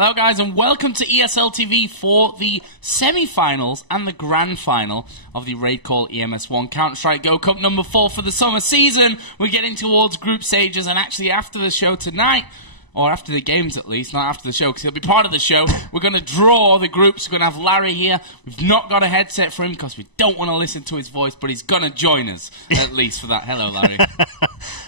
Hello guys and welcome to ESL TV for the semi-finals and the grand final of the RaidCall EMS 1 Counter-Strike Go Cup number 4 for the summer season. We're getting towards group stages, and actually after the show tonight, or after the games at least, not after the show because he'll be part of the show, we're going to draw the groups. We're going to have Larry here. We've not got a headset for him because we don't want to listen to his voice, but he's going to join us at least for that. Hello Larry.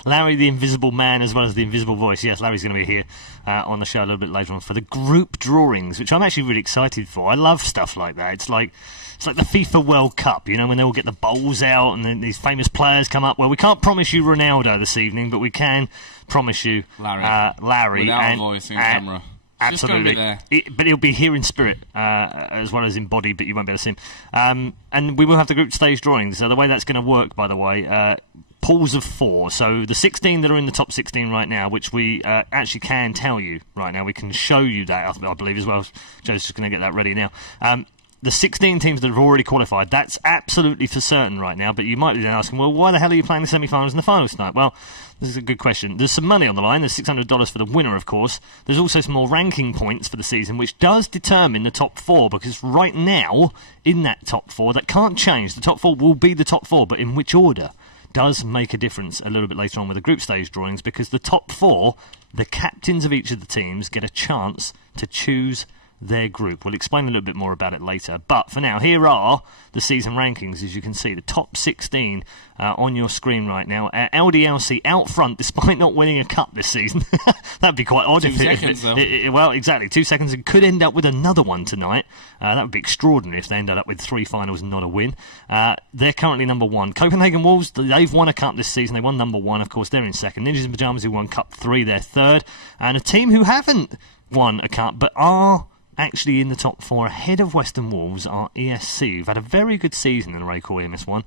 Larry the invisible man as well as the invisible voice. Yes, Larry's going to be here on the show a little bit later on for the group drawings, which I'm actually really excited for. I love stuff like that. It's like the FIFA World Cup, you know, when they all get the bowls out and then these famous players come up. Well, we can't promise you Ronaldo this evening, but we can promise you Larry. Without a voice in camera. Absolutely. But he'll be here in spirit as well as in body, but you won't be able to see him. And we will have the group stage drawings. So the way that's going to work, by the way, pools of 4. So the 16 that are in the top 16 right now, which we actually can tell you right now. We can show you that, I believe, as well. Joe's just going to get that ready now. The 16 teams that have already qualified, that's absolutely for certain right now, but you might be then asking, well, why the hell are you playing the semi-finals and the finals tonight? Well, this is a good question. There's some money on the line. There's $600 for the winner, of course. There's also some more ranking points for the season, which does determine the top 4, because right now, in that top 4, that can't change. The top 4 will be the top 4, but in which order does make a difference a little bit later on with the group stage drawings, because the top 4, the captains of each of the teams, get a chance to choose their group. We'll explain a little bit more about it later, but for now, here are the season rankings. As you can see, the top 16 on your screen right now. LDLC out front, despite not winning a cup this season. That'd be quite odd. 2 seconds, though. Well, exactly, 2 seconds, and could end up with another one tonight. That would be extraordinary if they ended up with 3 finals and not a win. They're currently number 1. Copenhagen Wolves, they've won a cup this season. They won number 1, of course, they're in second. Ninjas in Pyjamas, who won Cup 3, they're third. And a team who haven't won a cup, but are actually in the top 4 ahead of Western Wolves, are ESC. We've had a very good season in the RaidCall EMS 1.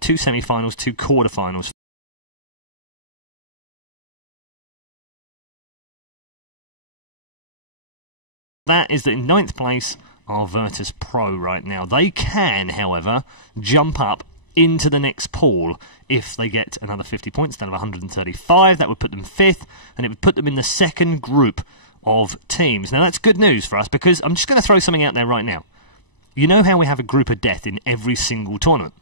2 semi-finals, 2 quarter-finals. That is that in 9th place are Virtus Pro right now. They can, however, jump up into the next pool if they get another 50 points instead of 135. That would put them 5th, and it would put them in the second group of teams. Now that's good news for us, because I'm just going to throw something out there right now. You know how we have a group of death in every single tournament?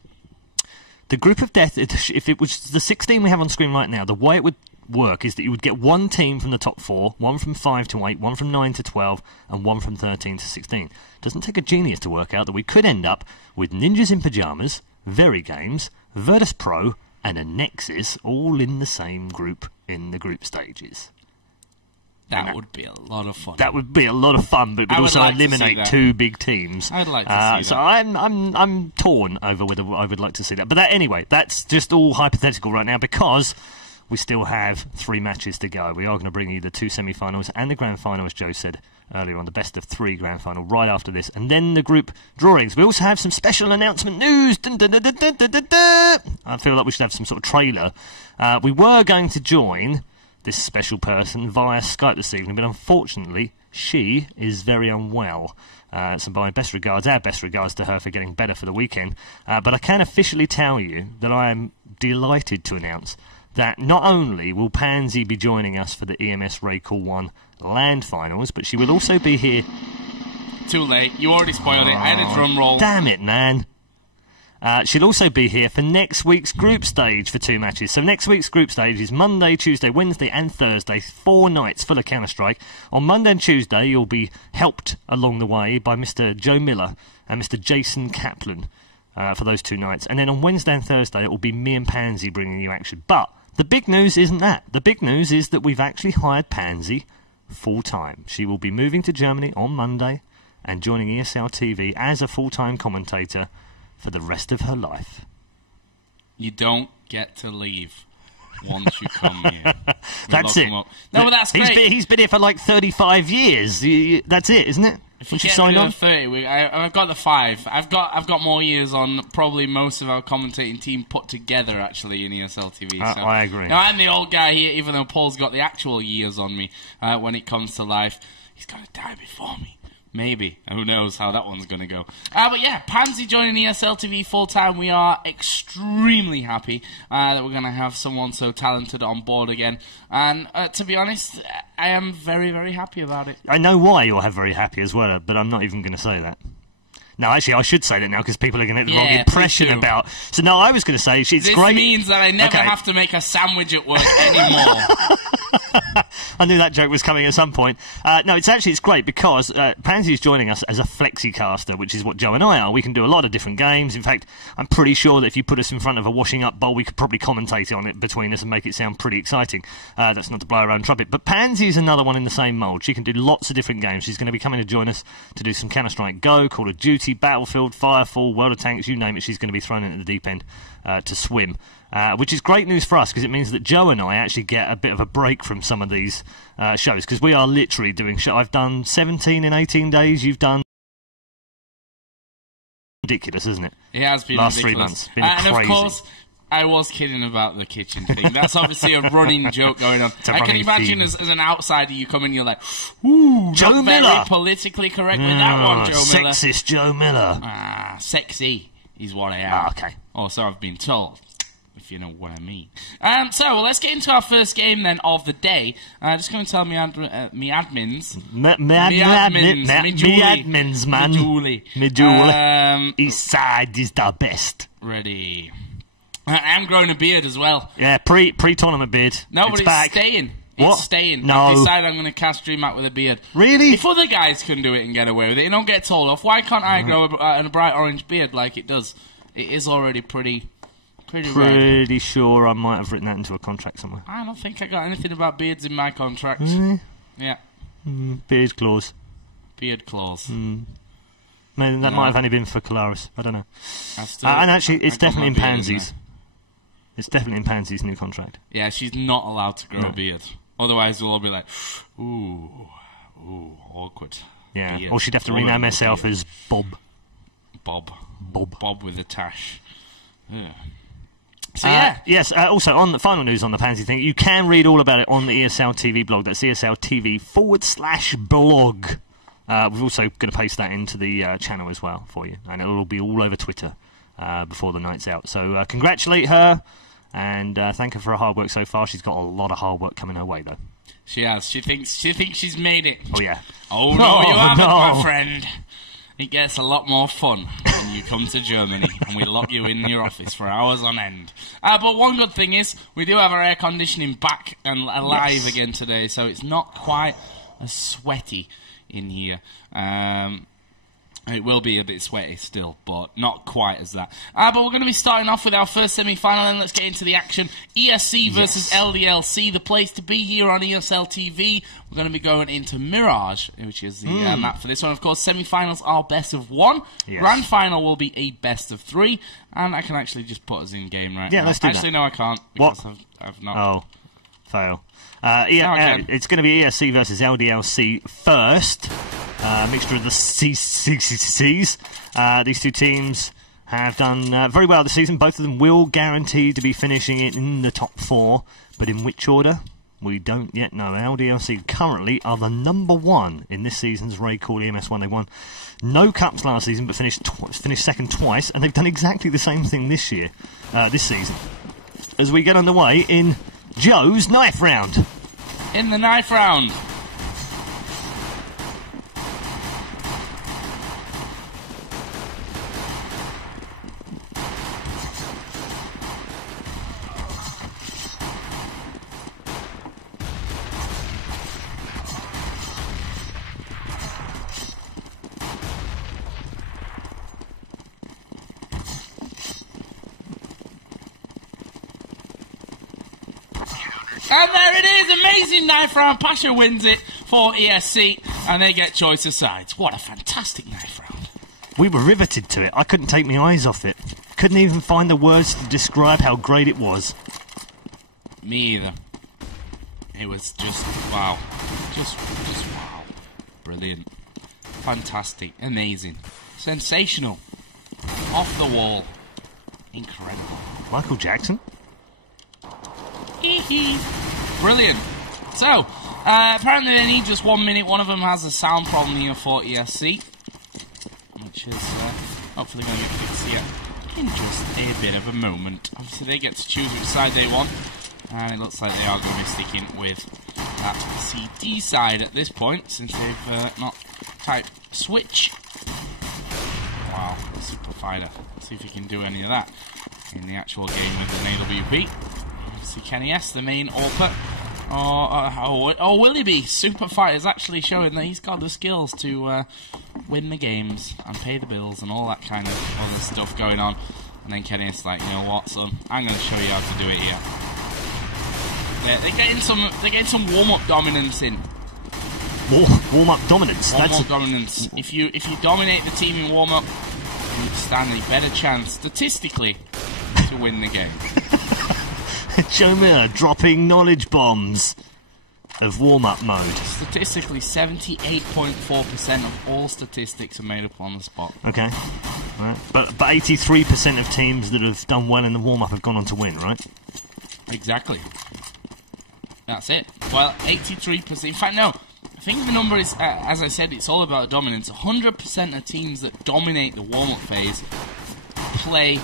The group of death, if it was the 16 we have on screen right now, the way it would work is that you would get 1 team from the top 4, 1 from 5 to 8, 1 from 9 to 12, and 1 from 13 to 16. It doesn't take a genius to work out that we could end up with Ninjas in Pyjamas, Very Games, Virtus Pro, and a Nexus all in the same group in the group stages. That would be a lot of fun. That would be a lot of fun, but would also eliminate 2 big teams. I'd like to see that. So I'm torn over whether I would like to see that. But anyway, that's just all hypothetical right now, because we still have 3 matches to go. We are going to bring you the 2 semi-finals and the grand final, as Joe said earlier on, the best of 3 grand final right after this, and then the group drawings. We also have some special announcement news. Dun, dun, dun, dun, dun, dun, dun, dun. I feel like we should have some sort of trailer. We were going to join this special person via Skype this evening, but unfortunately she is very unwell. So my best regards, our best regards to her for getting better for the weekend. But I can officially tell you that I am delighted to announce that not only will Pansy be joining us for the EMS RaidCall 1 Land Finals, but she will also be here. Too late, you already spoiled it. I had a drum roll. Damn it, man. She'll also be here for next week's group stage for 2 matches. So next week's group stage is Monday, Tuesday, Wednesday and Thursday, 4 nights full of Counter-Strike. On Monday and Tuesday you'll be helped along the way by Mr. Joe Miller and Mr. Jason Kaplan for those 2 nights. And then on Wednesday and Thursday it will be me and Pansy bringing you action. But the big news isn't that. The big news is that we've actually hired Pansy full-time. She will be moving to Germany on Monday and joining ESL TV as a full-time commentator for the rest of her life. You don't get to leave once you come here. That's it. No, but that's great. He's been here for like 35 years. That's it, isn't it? If you get rid of 30, I've got the 5. I've got more years on probably most of our commentating team put together, actually, in ESL TV. So, I agree. Now, I'm the old guy here, even though Paul's got the actual years on me when it comes to life. He's got to die before me. Maybe. Who knows how that one's going to go. But yeah, Pansy joining ESL TV full-time. We are extremely happy that we're going to have someone so talented on board again. And to be honest, I am very, very happy about it. I know why you're very happy as well, but I'm not even going to say that. No, actually, I should say that now because people are going to get the wrong impression about... So, no, I was going to say it's this great... This means that I never have to make a sandwich at work anymore. I knew that joke was coming at some point. No, it's great because Pansy is joining us as a flexi-caster, which is what Joe and I are. We can do a lot of different games. In fact, I'm pretty sure that if you put us in front of a washing-up bowl, we could probably commentate on it between us and make it sound pretty exciting. That's not to blow our own trumpet. But Pansy is another one in the same mould. She can do lots of different games. She's going to be coming to join us to do some Counter-Strike Go, Call of Duty, Battlefield, Firefall, World of Tanks, you name it. She's going to be thrown into the deep end to swim. Which is great news for us because it means that Joe and I actually get a bit of a break from some of these shows because we are literally doing shows. I've done 17 in 18 days. You've done ridiculous, isn't it? It has been last ridiculous. 3 months. Been crazy. Of course, I was kidding about the kitchen thing. That's obviously a running joke going on. I can imagine as an outsider, you come in, you're like, "Ooh, Joe not Miller, very politically correct with that one, Joe Miller." Sexist Joe Miller. Sexy is what I am. Okay. Or so I've been told, if you know what I mean. So let's get into our first game then of the day. Just going to tell me admins, man. East side is the best. Ready. I am growing a beard as well. Yeah, pre-tournament beard. No, but it's back. staying. What? It's staying. No. I've decided I'm going to cast DreamHack with a beard. Really? If other guys can do it and get away with it and don't get told off, why can't I grow a bright orange beard like it does? It is already pretty red. Sure I might have written that into a contract somewhere. I don't think I got anything about beards in my contract. Yeah. Beard clause. Beard clause. Maybe that might have only been for Colaris. I don't know. And actually, it's definitely in Pansy's. It's definitely in Pansy's new contract. Yeah, she's not allowed to grow a beard. Otherwise, they'll all be like, ooh, awkward. Yeah, beard. or she'd have to rename herself as Bob. Bob with a tash. Yeah. So yes. Also, on the final news on the Pansy thing, you can read all about it on the ESL TV blog. That's ESL.TV/blog. We're also going to paste that into the channel as well for you, and it'll be all over Twitter before the night's out. So congratulate her and thank her for her hard work so far. She's got a lot of hard work coming her way, though. She has. She thinks she's made it. Oh yeah. Oh no, you haven't, my friend. It gets a lot more fun when you come to Germany and we lock you in your office for hours on end. But one good thing is we do have our air conditioning back and alive again today, so it's not quite as sweaty in here. It will be a bit sweaty still, but not quite as that. But we're going to be starting off with our first semi-final, and let's get into the action. ESC versus LDLC, the place to be here on ESL TV. We're going to be going into Mirage, which is the map for this one. Of course, semi-finals are best of 1. Yes. Grand final will be a best of 3, and I can actually just put us in game right now. Let's do actually, that. no, I can't, because I've not. Oh, fail. It's going to be ESC versus LDLC first. Mixture of the C's. These two teams have done very well this season. Both of them will guarantee to be finishing it in the top 4, but in which order? We don't yet know. LDLC currently are the number 1 in this season's RaidCall EMS 1. They won no cups last season, but finished second twice, and they've done exactly the same thing this season. As we get underway in Joe's knife round. In the knife round. And there it is, amazing knife round. Pasha wins it for ESC, and they get choice of sides. What a fantastic knife round. We were riveted to it. I couldn't take my eyes off it. Couldn't even find the words to describe how great it was. Me either. It was just wow. Just wow. Brilliant. Fantastic. Amazing. Sensational. Off the wall. Incredible. Michael Jackson? Brilliant. So, Apparently they need just 1 minute. One of them has a sound problem here for ESC, which is hopefully going to get fixed here in just a bit of a moment. Obviously they get to choose which side they want, and it looks like they are going to be sticking with that CD side at this point, since they've not typed switch. Wow, Super Fighter. Let's see if he can do any of that in the actual game with an AWP. Obviously Kenny S, the main AWPer. Oh, will he be? Super Fighter's actually showing that he's got the skills to win the games and pay the bills and all that kind of other stuff going on. And then Kenny S like, you know what, son? I'm going to show you how to do it here. They're getting some warm-up dominance in. Warm-up dominance? Warm-up dominance. If you dominate the team in warm-up, you stand a better chance, statistically, to win the game. Joe Miller dropping knowledge bombs of warm-up mode. Statistically, 78.4% of all statistics are made up on the spot. Okay. Right. But 83% of teams that have done well in the warm-up have gone on to win, right? Exactly. That's it. Well, 83%. In fact, no. I think the number is, as I said, it's all about dominance. 100% of teams that dominate the warm-up phase play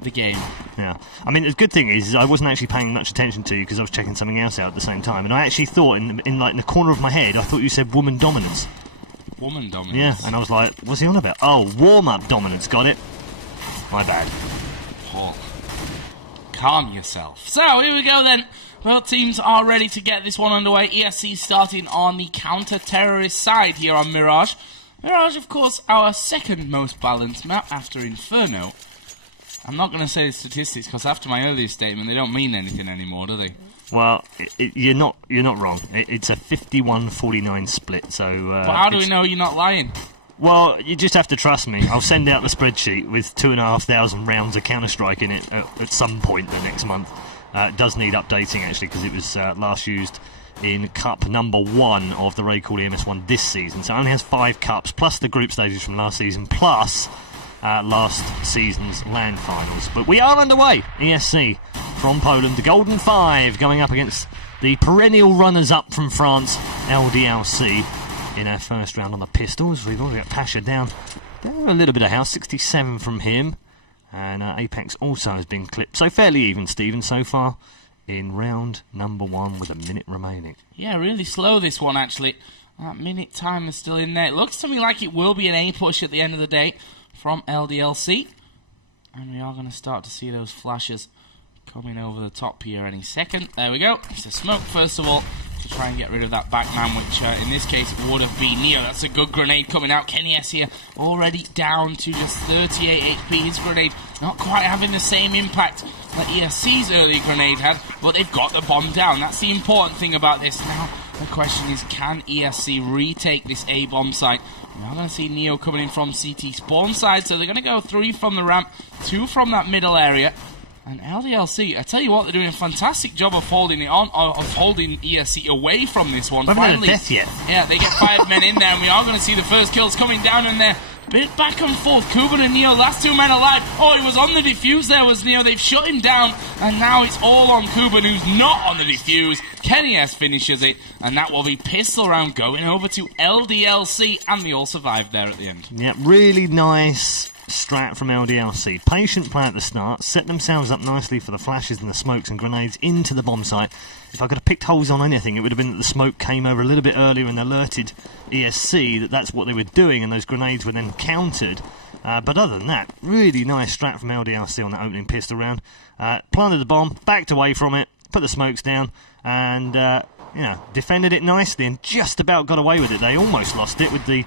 the game. Yeah. I mean, the good thing is I wasn't actually paying much attention to you because I was checking something else out at the same time, and I actually thought, in the corner of my head, I thought you said woman dominance. Woman dominance? Yeah, and I was like, what's he on about? Oh, warm-up dominance. Got it. My bad. Paul, calm yourself. So, here we go then. Well, teams are ready to get this one underway. ESC starting on the counter-terrorist side here on Mirage. Mirage, of course, our second most balanced map after Inferno. I'm not going to say the statistics because after my earlier statement, they don't mean anything anymore, do they? Well, you're not wrong. It's a 51-49 split. So. But how do we know you're not lying? Well, you just have to trust me. I'll send out the spreadsheet with 2,500 rounds of Counter-Strike in it at some point the next month. It does need updating, actually, because it was last used in Cup number 1 of the RaidCall EMS1 this season. So it only has 5 cups, plus the group stages from last season, plus last season's LAN finals. But we are underway. ESC from Poland, the Golden Five, going up against the perennial runners-up from France, LDLC, in our first round on the pistols. We've already got Pasha down there, a little bit of house, 67 from him. And Apex also has been clipped. So fairly even, Stephen, so far in round number 1 with a minute remaining. Yeah, really slow this one, actually. That minute time is still in there. It looks to me like it will be an A push at the end of the day from LDLC. And we are going to start to see those flashes coming over the top here any second. There we go. It's a smoke, first of all, to try and get rid of that backman, which in this case would have been Neo. That's a good grenade coming out. Kenny S here already down to just 38 HP. His grenade not quite having the same impact that ESC's early grenade had, but they've got the bomb down. That's the important thing about this. Now the question is, can ESC retake this A bomb site? We're now going to see Neo coming in from CT spawn side, so they're going to go 3 from the ramp, 2 from that middle area. And LDLC, I tell you what, they're doing a fantastic job of holding it on, of holding ESC away from this one. We haven't had a death yet. Yeah, they get 5 men in there, and we are going to see the first kills coming down in there. Bit back and forth, Kuban and Neo, last 2 men alive. Oh, he was on the defuse there, was Neo. They've shut him down, and now it's all on Kuban, who's not on the defuse. Kenny S finishes it, and that will be pistol round going over to LDLC, and they all survived there at the end. Yeah, really nice strat from LDLC. Patient play at the start, set themselves up nicely for the flashes and the smokes and grenades into the bomb site. If I could have picked holes on anything, it would have been that the smoke came over a little bit earlier and alerted ESC that that's what they were doing, and those grenades were then countered. But other than that, really nice strat from LDLC on that opening pistol round. Planted the bomb, backed away from it, put the smokes down, and defended it nicely and just about got away with it. They almost lost it with the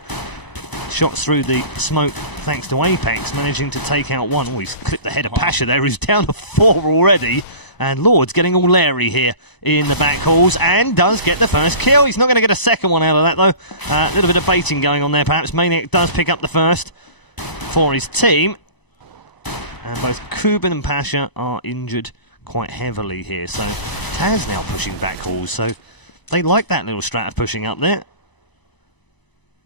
shots through the smoke, thanks to Apex, managing to take out 1. Oh, he's clipped the head of Pasha there, who's down to 4 already. And Lord's getting all Larry here in the back halls, and does get the first kill. He's not going to get a second one out of that, though. A little bit of baiting going on there, perhaps. Maniac does pick up the first for his team. And both Kuban and Pasha are injured quite heavily here. So Taz now pushing back halls, so they like that little strat of pushing up there.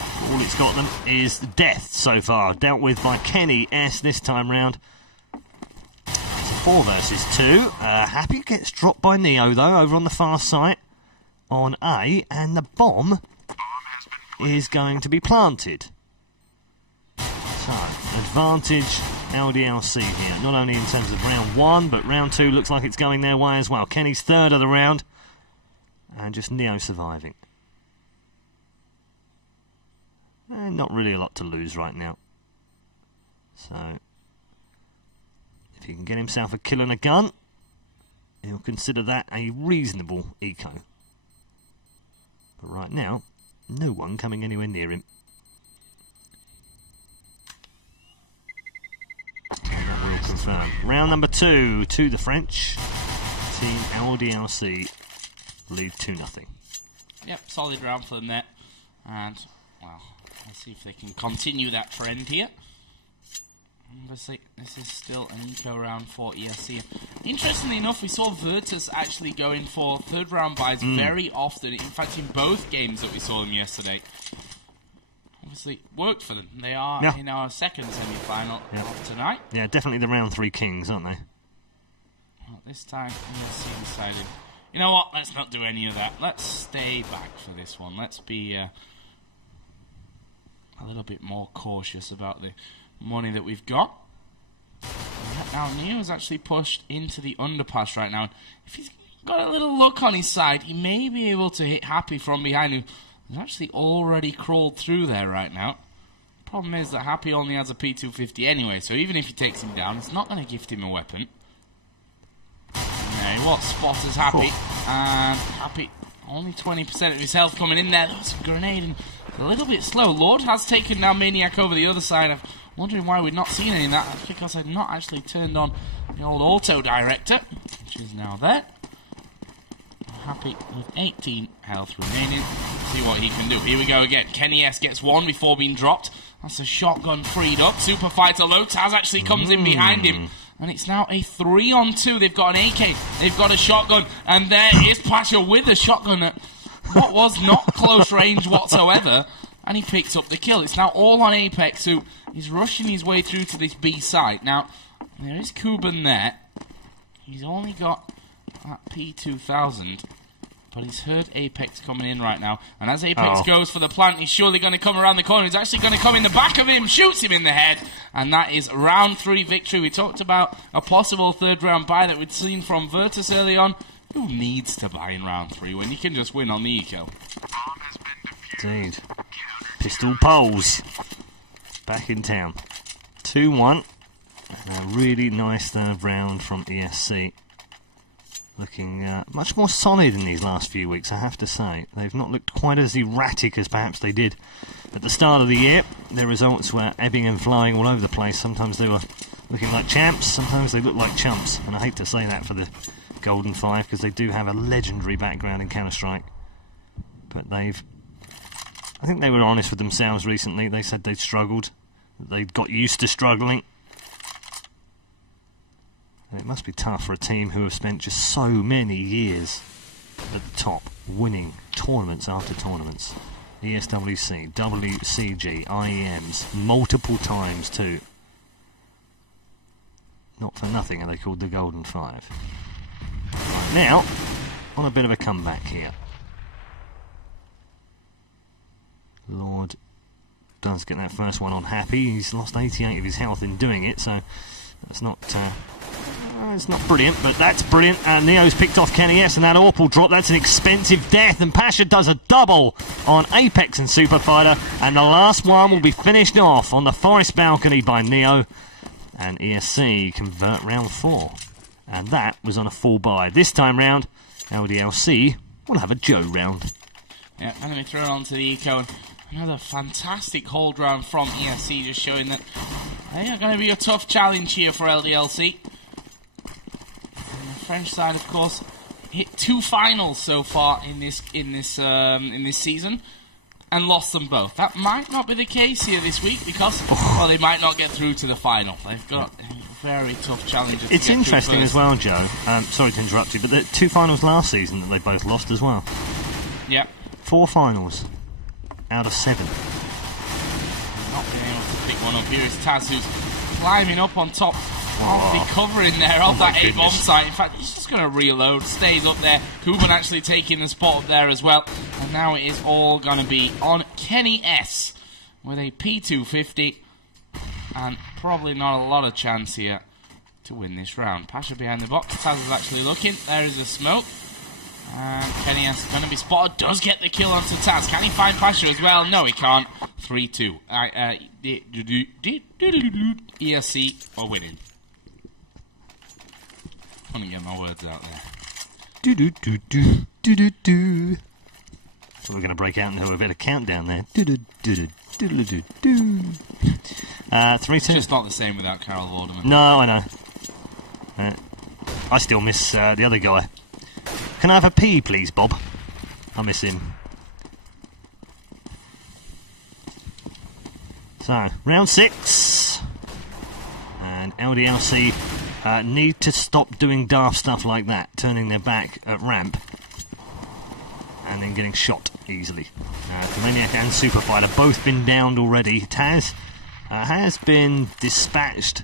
All it's got them is death so far, dealt with by Kenny S this time round. It's a 4 versus 2. Happy gets dropped by Neo, though, over on the far side. on A, and the bomb is going to be planted. So, advantage LDLC here, not only in terms of round 1, but round 2 looks like it's going their way as well. Kenny's third of the round, and just Neo surviving. And not really a lot to lose right now. So, if he can get himself a kill and a gun, he'll consider that a reasonable eco. But right now, no one coming anywhere near him. And that will confirm. Round number 2 to the French. Team LDLC lead 2-0. Yep, solid round for them there. And, well, let's see if they can continue that trend here. Obviously, this is still an eco round for ESC. Interestingly enough, we saw Virtus actually going for third round buys very often. In fact, in both games that we saw them yesterday. Obviously, worked for them. They are in our second semi-final of tonight. Yeah, definitely the round 3 kings, aren't they? Well, this time, ESC decided, you know what, let's not do any of that. Let's stay back for this one. Let's be a little bit more cautious about the money that we've got. Now, Neo's actually pushed into the underpass right now. If he's got a little look on his side, he may be able to hit Happy from behind, who has actually already crawled through there right now. Problem is that Happy only has a P250 anyway, so even if he takes him down, it's not going to gift him a weapon. There, what spotters Happy, and Happy only 20% of his health coming in there. That's a grenade, and a little bit slow. Lord has taken down Maniac over the other side. I'm wondering why we've not seen any of that. That's because I've not actually turned on the old auto director, which is now there. Happy with 18 health remaining. See what he can do. Here we go again. Kenny S gets one before being dropped. That's a shotgun freed up. Super Fighter low. Taz actually comes in behind him. And it's now a 3-on-2. They've got an AK. They've got a shotgun. And there is Pasha with a shotgun at what was not close range whatsoever. And he picks up the kill. It's now all on Apex, who is rushing his way through to this B site. Now, there is Kuban there. He's only got that P2000. But he's heard Apex coming in right now. And as Apex goes for the plant, he's surely going to come around the corner. He's actually going to come in the back of him, shoots him in the head. And that is round 3 victory. We talked about a possible third round buy that we'd seen from Virtus early on. Who needs to buy in round 3 when you can just win on the eco? Indeed. Pistol Poles back in town. 2-1. And a really nice third round from ESC. Looking much more solid in these last few weeks, I have to say. They've not looked quite as erratic as perhaps they did at the start of the year. Their results were ebbing and flowing all over the place. Sometimes they were looking like champs, sometimes they looked like chumps. And I hate to say that for the Golden Five, because they do have a legendary background in Counter-Strike. But I think they were honest with themselves recently. They said they'd struggled, that they'd got used to struggling. And it must be tough for a team who have spent just so many years at the top, winning tournaments after tournaments. ESWC, WCG, IEMs, multiple times too. Not for nothing are they called the Golden Five. Right, now, on a bit of a comeback here. Lord does get that first one on Happy. He's lost 88 of his health in doing it, so that's not... it's not brilliant, but that's brilliant. And Neo's picked off Kenny S, and that awful drop, that's an expensive death. And Pasha does a double on Apex and Super Fighter. And the last one will be finished off on the forest balcony by Neo. And ESC convert round 4. And that was on a full buy. This time round, LDLC will have a Joe round. Yeah, and let me throw it onto the eco. Another fantastic hold round from ESC, just showing that they are going to be a tough challenge here for LDLC. French side, of course, hit 2 finals so far in this season, and lost them both. That might not be the case here this week because, well, they might not get through to the final. They've got very tough challenges. It's interesting as well, Joe. Sorry to interrupt you, but the 2 finals last season that they both lost as well. Yeah. 4 finals out of 7. Not being able to pick one up. Here is Taz, who's climbing up on top I'll be covering there off that A-bomb site. In fact, he's just going to reload, stays up there. Kuban actually taking the spot up there as well. And now it is all going to be on Kenny S with a P250. And probably not a lot of chance here to win this round. Pasha behind the box. Taz is actually looking. There is a smoke. And Kenny S is going to be spotted. Does get the kill onto Taz. Can he find Pasha as well? No, he can't. 3-2. ESC are winning. I'm going to get my words out there. So we're going to break out into a bit of countdown there. 3-2. Just not the same without Carol Vorderman. No, I know. I still miss the other guy. Can I have a pee, please, Bob? I miss him. So, round 6. And LDLC need to stop doing daft stuff like that, turning their back at ramp and then getting shot easily. Maniac and Superfighter both been downed already. Taz has been dispatched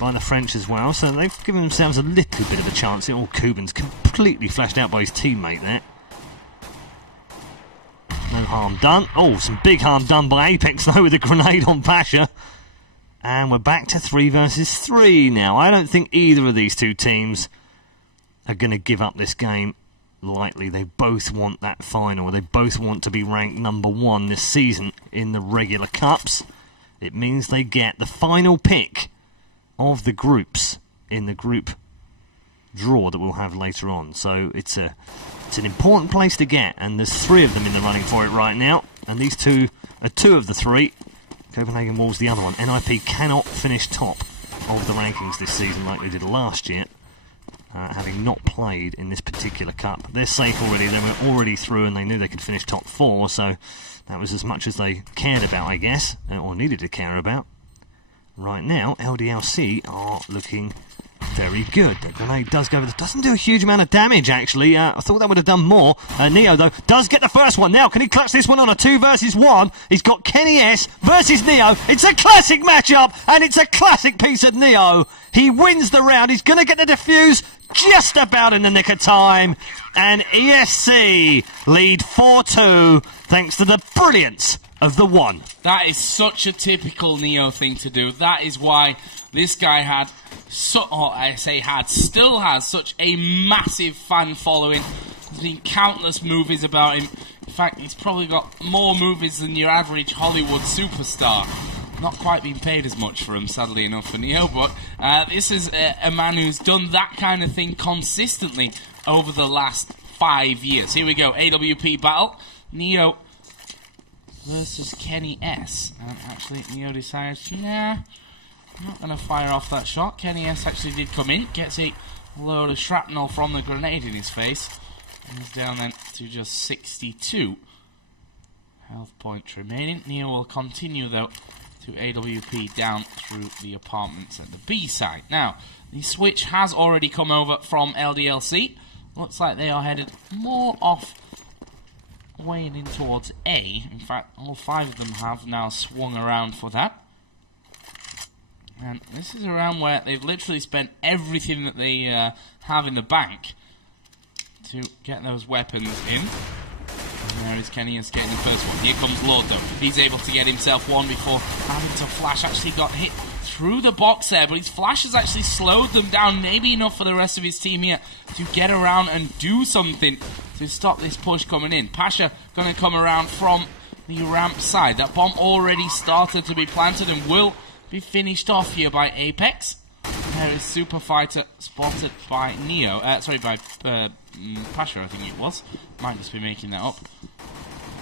by the French as well, so they've given themselves a little bit of a chance. Kuban's completely flashed out by his teammate there. No harm done. Oh, some big harm done by Apex though with a grenade on Pasha. And we're back to 3 versus 3 now. I don't think either of these two teams are going to give up this game lightly. They both want that final. They both want to be ranked number 1 this season in the regular cups. It means they get the final pick of the groups in the group draw that we'll have later on. So it's an important place to get, and there's 3 of them in the running for it right now, and these two are 2 of the 3. Copenhagen Wolves the other one. NIP cannot finish top of the rankings this season like they did last year, having not played in this particular cup. They're safe already. They were already through and they knew they could finish top 4, so that was as much as they cared about, I guess, or needed to care about. Right now, LDLC are looking very good. The grenade does go over the... Doesn't do a huge amount of damage, actually. I thought that would have done more. Neo, though, does get the first one. Now, can he clutch this one on a 2 versus 1? He's got Kenny S versus Neo. It's a classic matchup, and it's a classic piece of Neo. He wins the round. He's going to get the defuse just about in the nick of time. And ESC lead 4-2, thanks to the brilliance of the 1. That is such a typical Neo thing to do. That is why this guy had, still has such a massive fan following. There's been countless movies about him. In fact, he's probably got more movies than your average Hollywood superstar. Not quite been paid as much for him, sadly enough, for Neo, but this is a man who's done that kind of thing consistently over the last 5 years. Here we go, AWP battle. Neo versus Kenny S. And actually, Neo decides, nah, I'm not going to fire off that shot. Kenny S actually did come in, gets a load of shrapnel from the grenade in his face. And he's down then to just 62 health points remaining. Neo will continue, though, to AWP down through the apartments at the B side. Now, the switch has already come over from LDLC. Looks like they are headed more off, weighing in towards A. In fact, all 5 of them have now swung around for that. And this is a round where they've literally spent everything that they have in the bank to get those weapons in. And there is Kenny is getting the first one. Here comes Lord, though. He's able to get himself one before having to flash. Actually got hit through the box there, but his flash has actually slowed them down, maybe enough for the rest of his team here to get around and do something to stop this push coming in. Pasha going to come around from the ramp side. That bomb already started to be planted and will be finished off here by Apex. There is Super Fighter spotted by Neo. By Pasha, I think it was. Might just be making that up.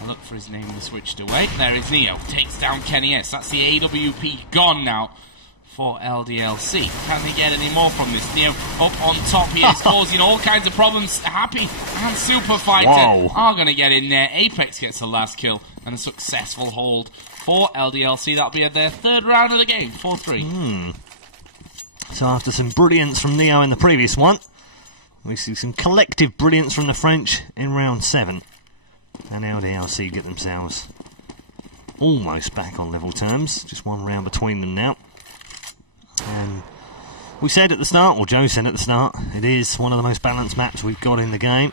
I look for his name and switched away. There is Neo. Takes down Kenny S. That's the AWP gone now for LDLC. Can they get any more from this? Neo up on top here is causing all kinds of problems. Happy and Super Fighter are going to get in there. Apex gets the last kill and a successful hold for LDLC. That'll be their 3rd round of the game, 4-3. So after some brilliance from Neo in the previous one, we see some collective brilliance from the French in round 7. And LDLC get themselves almost back on level terms. Just 1 round between them now. And We said at the start, or Joe said at the start, it is one of the most balanced maps we've got in the game.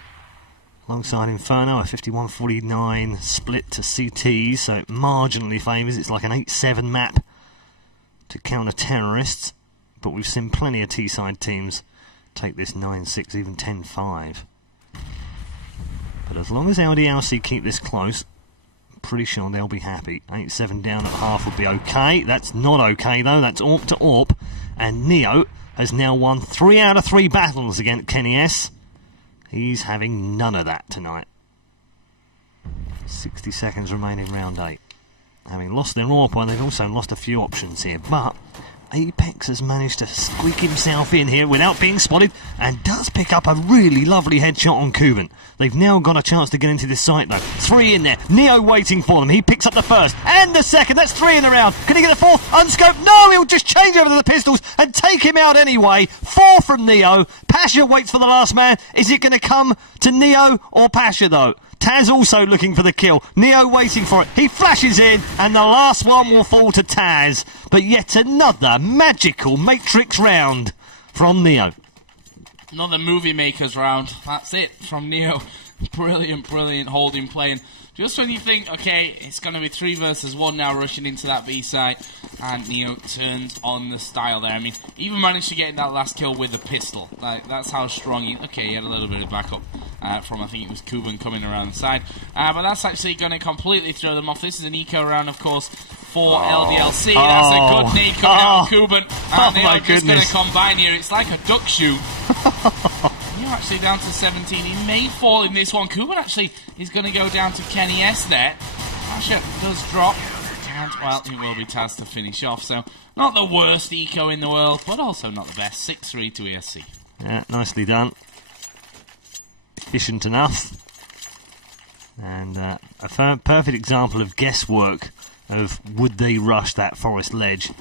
Alongside Inferno, a 51-49 split to CTs, so it marginally favours. It's like an 8-7 map to counter terrorists, but we've seen plenty of T-side teams take this 9-6, even 10-5. But as long as LDLC keep this close, I'm pretty sure they'll be happy. 8-7 down at half would be okay. That's not okay though, that's AWP to AWP, and Neo has now won 3 out of 3 battles against Kenny S. He's having none of that tonight. 60 seconds remaining round 8. Having lost their AWP, they've also lost a few options here, but Apex has managed to squeak himself in here without being spotted and does pick up a really lovely headshot on Kuban. They've now got a chance to get into this site though. 3 in there. Neo waiting for them. He picks up the first and the second. That's 3 in the round. Can he get the fourth? Unscoped. No, he'll just change over to the pistols and take him out anyway. 4 from Neo. Pasha waits for the last man. Is it going to come to Neo or Pasha though? Taz also looking for the kill. Neo waiting for it. He flashes in, and the last one will fall to Taz. But yet another magical Matrix round from Neo. Another movie makers round. That's it from Neo. Brilliant, brilliant holding play. And just when you think, okay, it's going to be 3 versus 1 now rushing into that B site, and Neo turns on the style there. I mean, even managed to get that last kill with a pistol. Like, that's how strong he... Okay, he had a little bit of backup from, I think it was Kuban coming around the side. But that's actually going to completely throw them off. This is an eco round, of course, for LDLC. That's a good knee coming out of Kuban. And they are just going to combine here. It's like a duck shoot. Neo actually down to 17. He may fall in this one. Kuban actually is going to go down to Kenny S there. Pasha does drop. And, well, it will be Taz to finish off. So, not the worst eco in the world, but also not the best. 6-3 to ESC. Yeah, nicely done. Efficient enough. And a perfect example of guesswork of would they rush that forest ledge.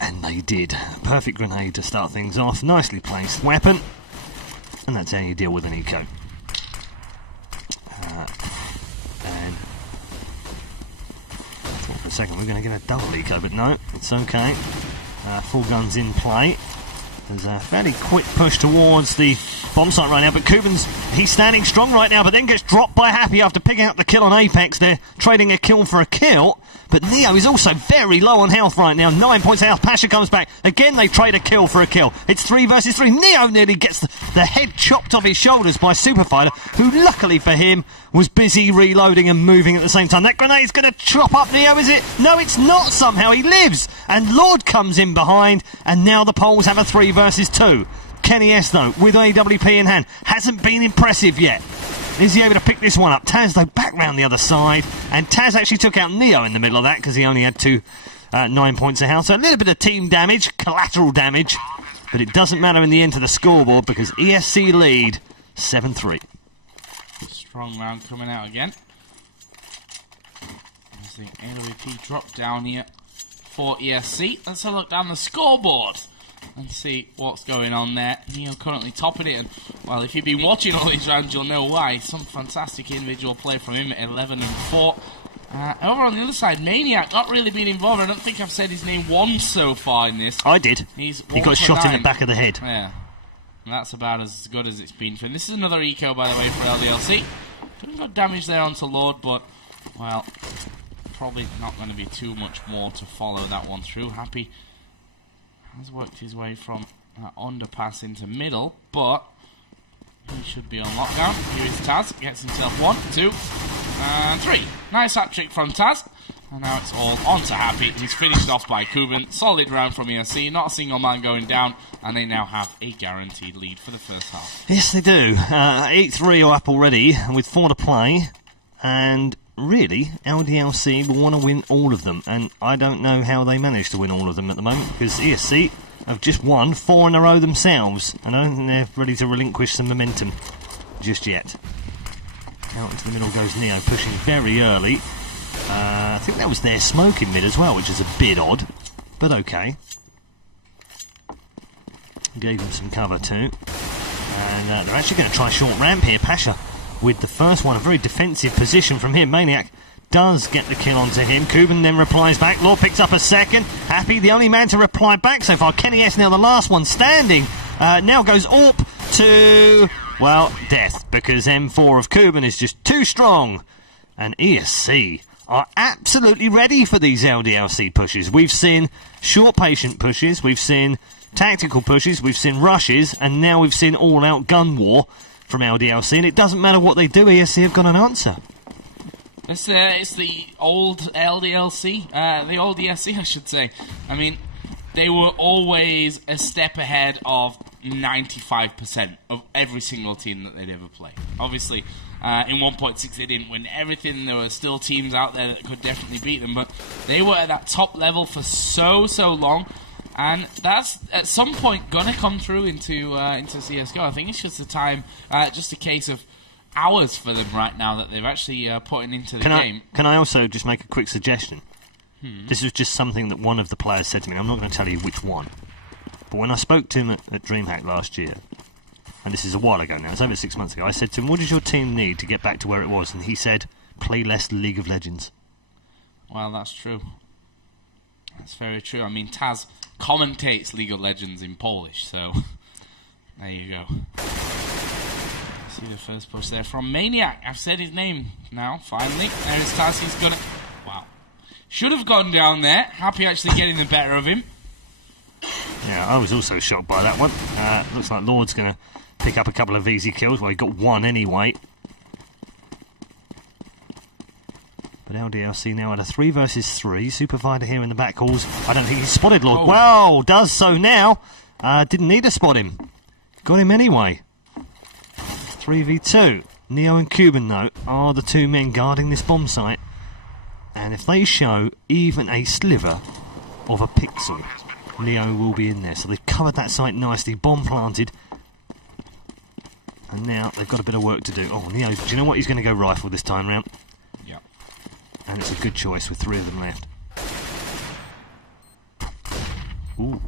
And they did. Perfect grenade to start things off. Nicely placed weapon. And that's how you deal with an eco. And I thought for a second we're going to get a double eco, but no, it's okay. Full guns in play. There's a fairly quick push towards the bomb site right now, but he's standing strong right now, but then gets dropped by Happy after picking up the kill on Apex. They're trading a kill for a kill, but Neo is also very low on health right now. 9 points of health. Pasha comes back. Again, they trade a kill for a kill. It's 3 versus 3. Neo nearly gets the head chopped off his shoulders by Superfighter, who luckily for him was busy reloading and moving at the same time. That grenade's going to chop up Neo, is it? No, it's not somehow. He lives. And Lord comes in behind, and now the Poles have a 3 versus 2. Kenny S, though, with AWP in hand, hasn't been impressive yet. Is he able to pick this one up? Taz, though, back round the other side. And Taz actually took out Neo in the middle of that because he only had 9 points of health. So a little bit of team damage, collateral damage. But it doesn't matter in the end to the scoreboard because ESC lead 7-3. Strong round coming out again. As the AWP drop down here for ESC. Let's have a look down the scoreboard and see what's going on there. Neo currently topping it, and well, if you've been watching all these rounds, you'll know why. Some fantastic individual play from him at 11 and 4. Over on the other side, Maniac not really been involved. I don't think I've said his name once so far in this. I did. He got shot in the back of the head. Yeah, and that's about as good as it's been for him. This is another eco, by the way, for LDLC. Could got damage there onto Lord, but well, probably not going to be too much more to follow that one through. Happy has worked his way from underpass into middle, but he should be on lockdown. Here is Taz, gets himself 1, 2, and 3. Nice hat-trick from Taz, and now it's all on to Happy. He's finished off by Kuban. Solid round from ESC, not a single man going down, and they now have a guaranteed lead for the first half. Yes, they do. 8-3 are up already, with 4 to play, and really, LDLC will want to win all of them, and I don't know how they manage to win all of them at the moment, because ESC have just won 4 in a row themselves, and I don't think they're ready to relinquish some momentum just yet. Out into the middle goes Neo, pushing very early. I think that was their smoke in mid as well, which is a bit odd, but okay. Gave him some cover too. And they're actually going to try short ramp here. Pasha with the first one, a very defensive position from him. Maniac does get the kill onto him. Kuban then replies back. Law picks up a second. Happy, the only man to reply back so far. Kenny S now the last one standing. Now goes AWP to, well, death, because M4 of Kuban is just too strong. And ESC are absolutely ready for these LDLC pushes. We've seen short patient pushes, we've seen tactical pushes, we've seen rushes, and now we've seen all-out gun war from LDLC, and it doesn't matter what they do, ESC have got an answer. It's the old LDLC, the old ESC, I should say. I mean, they were always a step ahead of 95% of every single team that they'd ever play. Obviously, in 1.6 they didn't win everything. There were still teams out there that could definitely beat them, but they were at that top level for so long, and that's at some point gonna come through into CS:GO. I think it's just a case of hours for them right now that they've actually putting into the game. Can I also just make a quick suggestion? This was just something that one of the players said to me. I'm not going to tell you which one, but when I spoke to him at DreamHack last year, and this is a while ago now, it's over 6 months ago, I said to him, what does your team need to get back to where it was? And he said, play less League of Legends. Well, that's true. That's very true. I mean, Taz commentates League of Legends in Polish, so there you go. See the first push there from Maniac. I've said his name now, finally. There's Taz, he's gonna... Wow. Should have gone down there. Happy actually getting the better of him. Yeah, I was also shocked by that one. Looks like Lord's going to pick up a couple of easy kills. Well, he got one anyway. But LDLC now at a 3 versus 3. Superfighter here in the back calls. I don't think he's spotted Lord. Oh. Well, does so now. Didn't need to spot him. Got him anyway. 3v2. Neo and Kuban, though, are the two men guarding this bomb site. And if they show even a sliver of a pixel, Neo will be in there. So they've covered that site nicely, bomb planted. And now they've got a bit of work to do. Oh, Neo, do you know what? He's going to go rifle this time round. Yeah. And it's a good choice with 3 of them left. Ooh.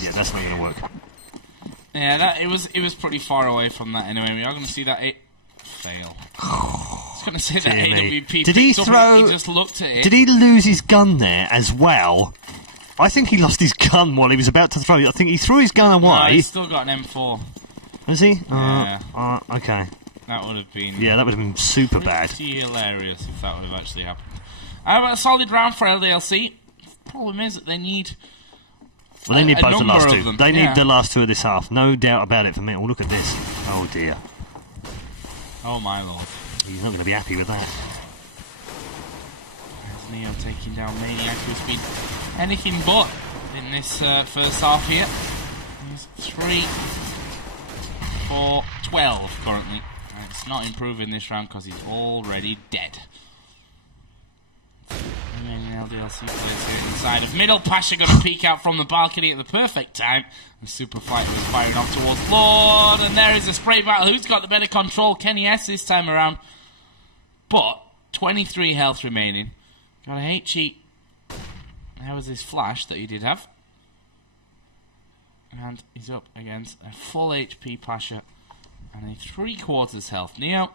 Yeah, that's not going to work. Yeah, it was pretty far away from that anyway. We are going to see that it fail. I was going to say that AWP did he throw? He just looked at it. Did he lose his gun there as well? I think he lost his gun while he was about to throw it. I think he threw his gun away. No, he's still got an M4. Has he? Yeah. Okay. That would have been... Yeah, that would have been super bad. Hilarious if that would have actually happened. A solid round for LDLC. The problem is that they need... Well, they need both the last two. Them. They need the last two of this half. No doubt about it for me. Oh, look at this. Oh, dear. Oh, my lord. He's not going to be happy with that. There's Neo taking down Maniac, who's been anything but in this first half here. He's 3, 4, 12 currently. And it's not improving this round because he's already dead. LDLC players here inside of middle. Pasha going to peek out from the balcony at the perfect time. And Superfighter is firing off towards Lord. And there is a spray battle. Who's got the better control? Kenny S this time around. But 23 health remaining. Got a HE. There was his flash that he did have. And he's up against a full HP Pasha. And a 3/4 health. Neo,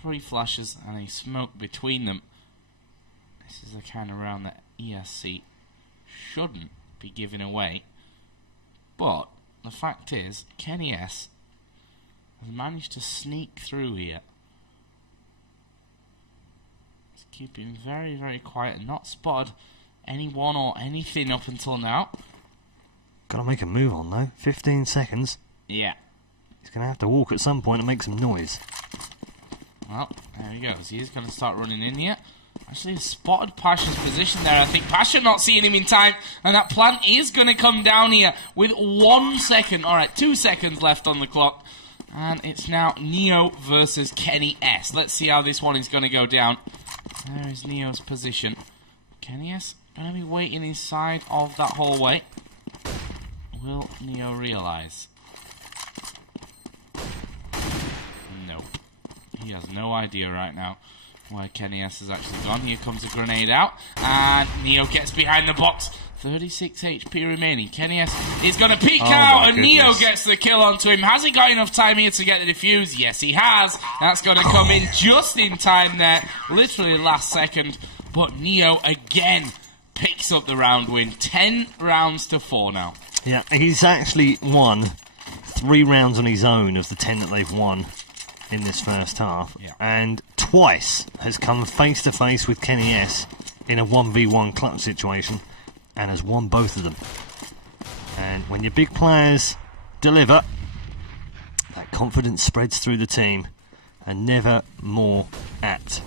3 flashes and a smoke between them. This is the kind of round that ESC shouldn't be giving away. But the fact is, Kenny S has managed to sneak through here. He's keeping very, very quiet and not spotted anyone or anything up until now. Got to make a move on though. 15 seconds. Yeah. He's going to have to walk at some point and make some noise. Well, there he goes. He is going to start running in here. Actually spotted Pasha's position there. I think Pasha not seeing him in time, and that plant is going to come down here with 1 second. Alright, 2 seconds left on the clock. And it's now Neo versus Kenny S. Let's see how this one is going to go down. There is Neo's position. Kenny S going to be waiting inside of that hallway. Will Neo realise? Nope. He has no idea right now where Kenny S has actually gone. Here comes a grenade out, and Neo gets behind the box 36 HP remaining. Kenny S is going to peek out, and Neo gets the kill onto him. Has he got enough time here to get the defuse? Yes, he has. That's going to come in just in time there, literally last second. But Neo again picks up the round win. 10 rounds to 4 now. Yeah, he's actually won 3 rounds on his own of the 10 that they've won in this first half, and twice has come face to face with Kenny S in a 1v1 clutch situation and has won both of them. And when your big players deliver, that confidence spreads through the team, and never more apt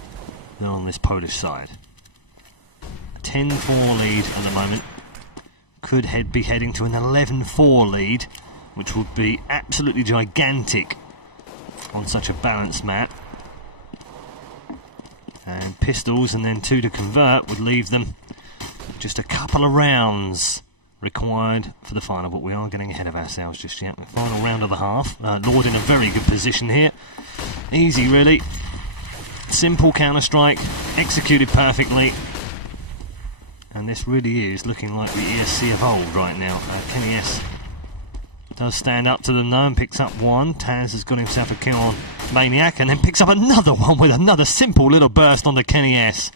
than on this Polish side. A 10-4 lead at the moment, could be heading to an 11-4 lead, which would be absolutely gigantic on such a balanced map. And pistols and then 2 to convert would leave them just a couple of rounds required for the final, but we are getting ahead of ourselves just yet. The final round of the half. Lord in a very good position here. Easy, really. Simple counter-strike, executed perfectly. And this really is looking like the ESC of old right now. Kenny S does stand up to them though and picks up one. Taz has got himself a kill on Maniac and then picks up another one with another simple little burst on the Kenny S.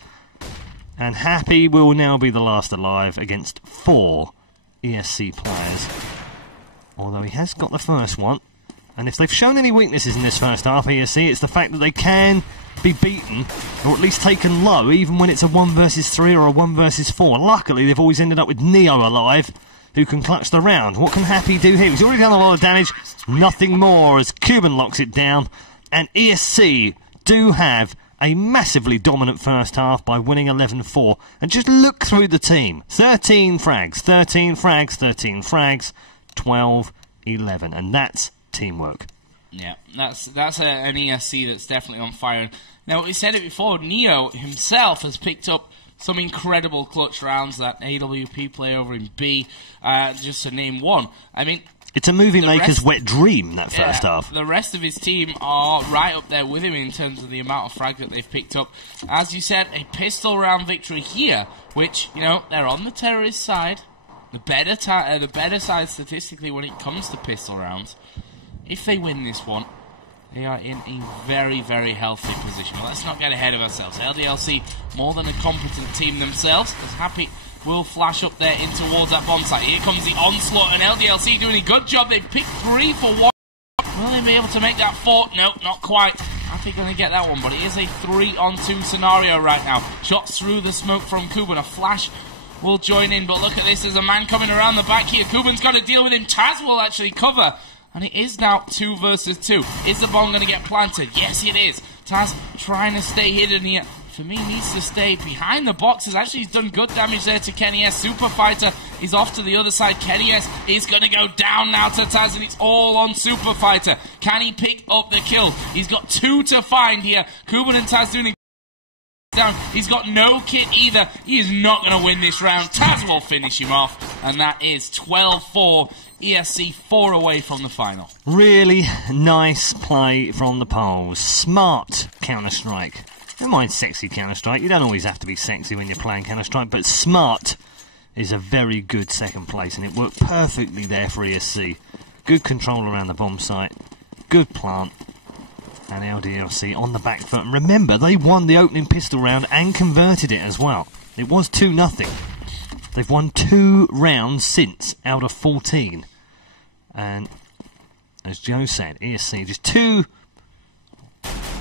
And Happy will now be the last alive against 4 ESC players. Although he has got the first one. And if they've shown any weaknesses in this first half, ESC, it's the fact that they can be beaten, or at least taken low, even when it's a 1 versus 3 or a 1 versus 4. Luckily, they've always ended up with Neo alive, who can clutch the round. What can Happy do here? He's already done a lot of damage. Nothing more as Cuban locks it down. And ESC do have a massively dominant first half by winning 11-4. And just look through the team. 13 frags, 13 frags, 13 frags, 12-11. And that's teamwork. Yeah, that's an ESC that's definitely on fire. Now, we said it before, Neo himself has picked up some incredible clutch rounds. That AWP play over in B, just to name one. I mean, it's a movie maker's wet dream, that first half. The rest of his team are right up there with him in terms of the amount of frag that they've picked up. As you said, a pistol round victory here, which, you know, they're on the terrorist side, the better side statistically when it comes to pistol rounds. If they win this one, they are in a very, very healthy position. But let's not get ahead of ourselves. LDLC, more than a competent team themselves, as Happy will flash up there in towards that bomb site. Here comes the onslaught, and LDLC doing a good job. They've picked 3 for 1. Will they be able to make that 4? No, not quite. Happy going to get that one, but it is a 3-on-2 scenario right now. Shots through the smoke from Kuban. A flash will join in, but look at this. There's a man coming around the back here. Kuban's got to deal with him. Taz will actually cover. And it is now 2 versus 2. Is the bomb going to get planted? Yes, it is. Taz trying to stay hidden here. For me, needs to stay behind the boxes. Actually, he's done good damage there to Kenny S. Super Fighter is off to the other side. Kenny S is going to go down now to Taz, and it's all on Super Fighter. Can he pick up the kill? He's got 2 to find here. Kuban and Taz doing down. He's got no kit either. He is not going to win this round. Taz will finish him off, and that is 12-4. ESC 4 away from the final. Really nice play from the Poles. Smart Counter-Strike. Don't mind sexy Counter-Strike. You don't always have to be sexy when you're playing Counter-Strike, but smart is a very good second place, and it worked perfectly there for ESC. Good control around the bomb site. Good plant. And LDLC on the back foot. And remember, they won the opening pistol round and converted it as well. It was 2-0. They've won 2 rounds since out of 14. And as Joe said, ESC just 2.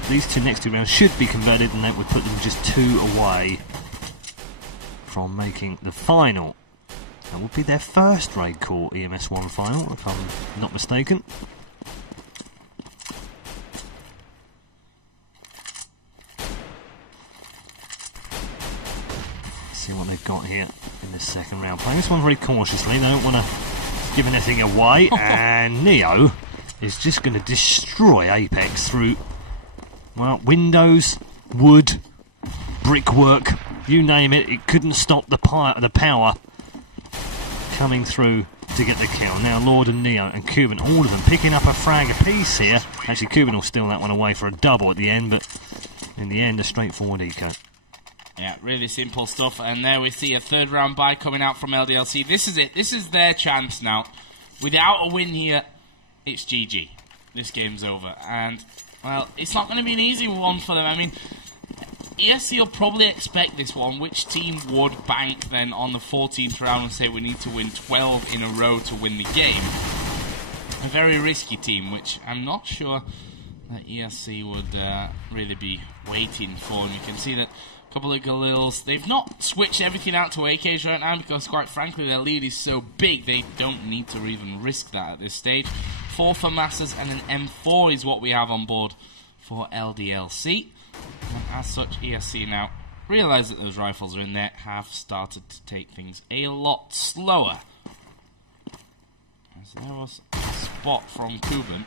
These 2 next 2 rounds should be converted, and that would put them just 2 away from making the final. That would be their first RaidCall EMS 1 final, if I'm not mistaken. See what they've got here in this second round. Playing this one very cautiously. They don't want to give anything away. And Neo is just going to destroy Apex through, well, windows, wood, brickwork, you name it. It couldn't stop the power coming through to get the kill. Now Lord and Neo and Cuban, all of them picking up a frag apiece here. Actually, Cuban will steal that one away for a double at the end, but in the end, a straightforward eco. Yeah, really simple stuff. And there we see a third round bye coming out from LDLC. This is it. This is their chance now. Without a win here, it's GG. This game's over. And, well, it's not going to be an easy one for them. I mean, ESC will probably expect this one. Which team would bank then on the 14th round and say we need to win 12 in a row to win the game? A very risky team, which I'm not sure that ESC would really be waiting for. And you can see that a couple of Galils, they've not switched everything out to AKs right now because, quite frankly, their lead is so big they don't need to even risk that at this stage. 4 for Masters and an M4 is what we have on board for LDLC. And as such, ESC now realise that those rifles are in there, have started to take things a lot slower. So there was a spot from Kuban.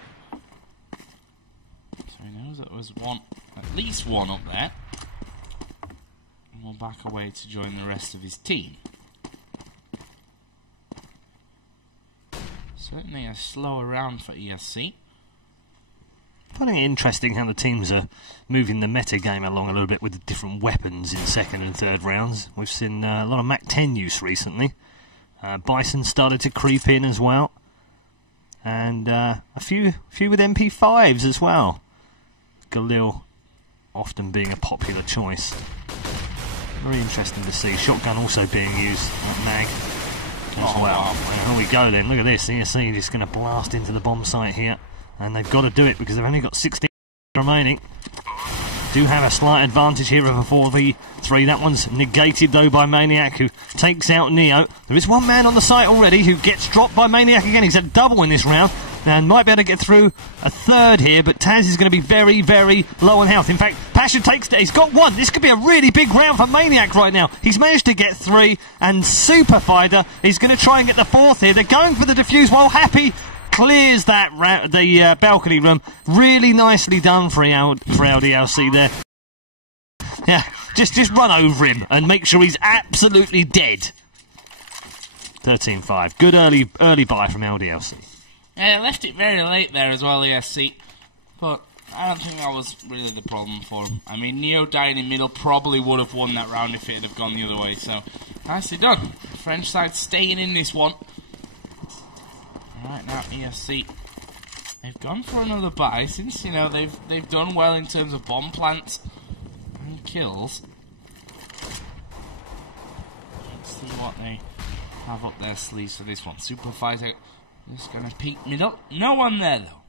So he knows that there was at least one up there. And we'll back away to join the rest of his team. Certainly a slower round for ESC. Finding it interesting how the teams are moving the meta game along a little bit with the different weapons in second and third rounds. We've seen a lot of MAC-10 use recently. Bison started to creep in as well. And a few with MP5s as well. Galil often being a popular choice. Very interesting to see. Shotgun also being used at MAG as well. Wow. Well, here we go then. Look at this. ESC just going to blast into the bomb site here. And they've got to do it because they've only got 16 remaining. Do have a slight advantage here of a 4v3. That one's negated though by Maniac, who takes out Neo. There is one man on the site already who gets dropped by Maniac again. He's a double in this round and might be able to get through a third here, but Taz is going to be very, very low on health. In fact, Pasha takes it. He's got one. This could be a really big round for Maniac right now. He's managed to get 3, and Super Fighter is going to try and get the 4th here. They're going for the defuse while Happy clears that the balcony room. Really nicely done for LDLC there. Yeah, just run over him and make sure he's absolutely dead. 13-5. Good early buy from LDLC. Yeah, they left it very late there as well, ESC. But I don't think that was really the problem for him. I mean, Neo dying in middle probably would have won that round if it had gone the other way. So, nicely done. French side staying in this one. Right now, ESC, they've gone for another buy since, you know, they've done well in terms of bomb plants and kills. Let's see what they have up their sleeves for this one. Super Fighter just going to peek middle. No one there, though.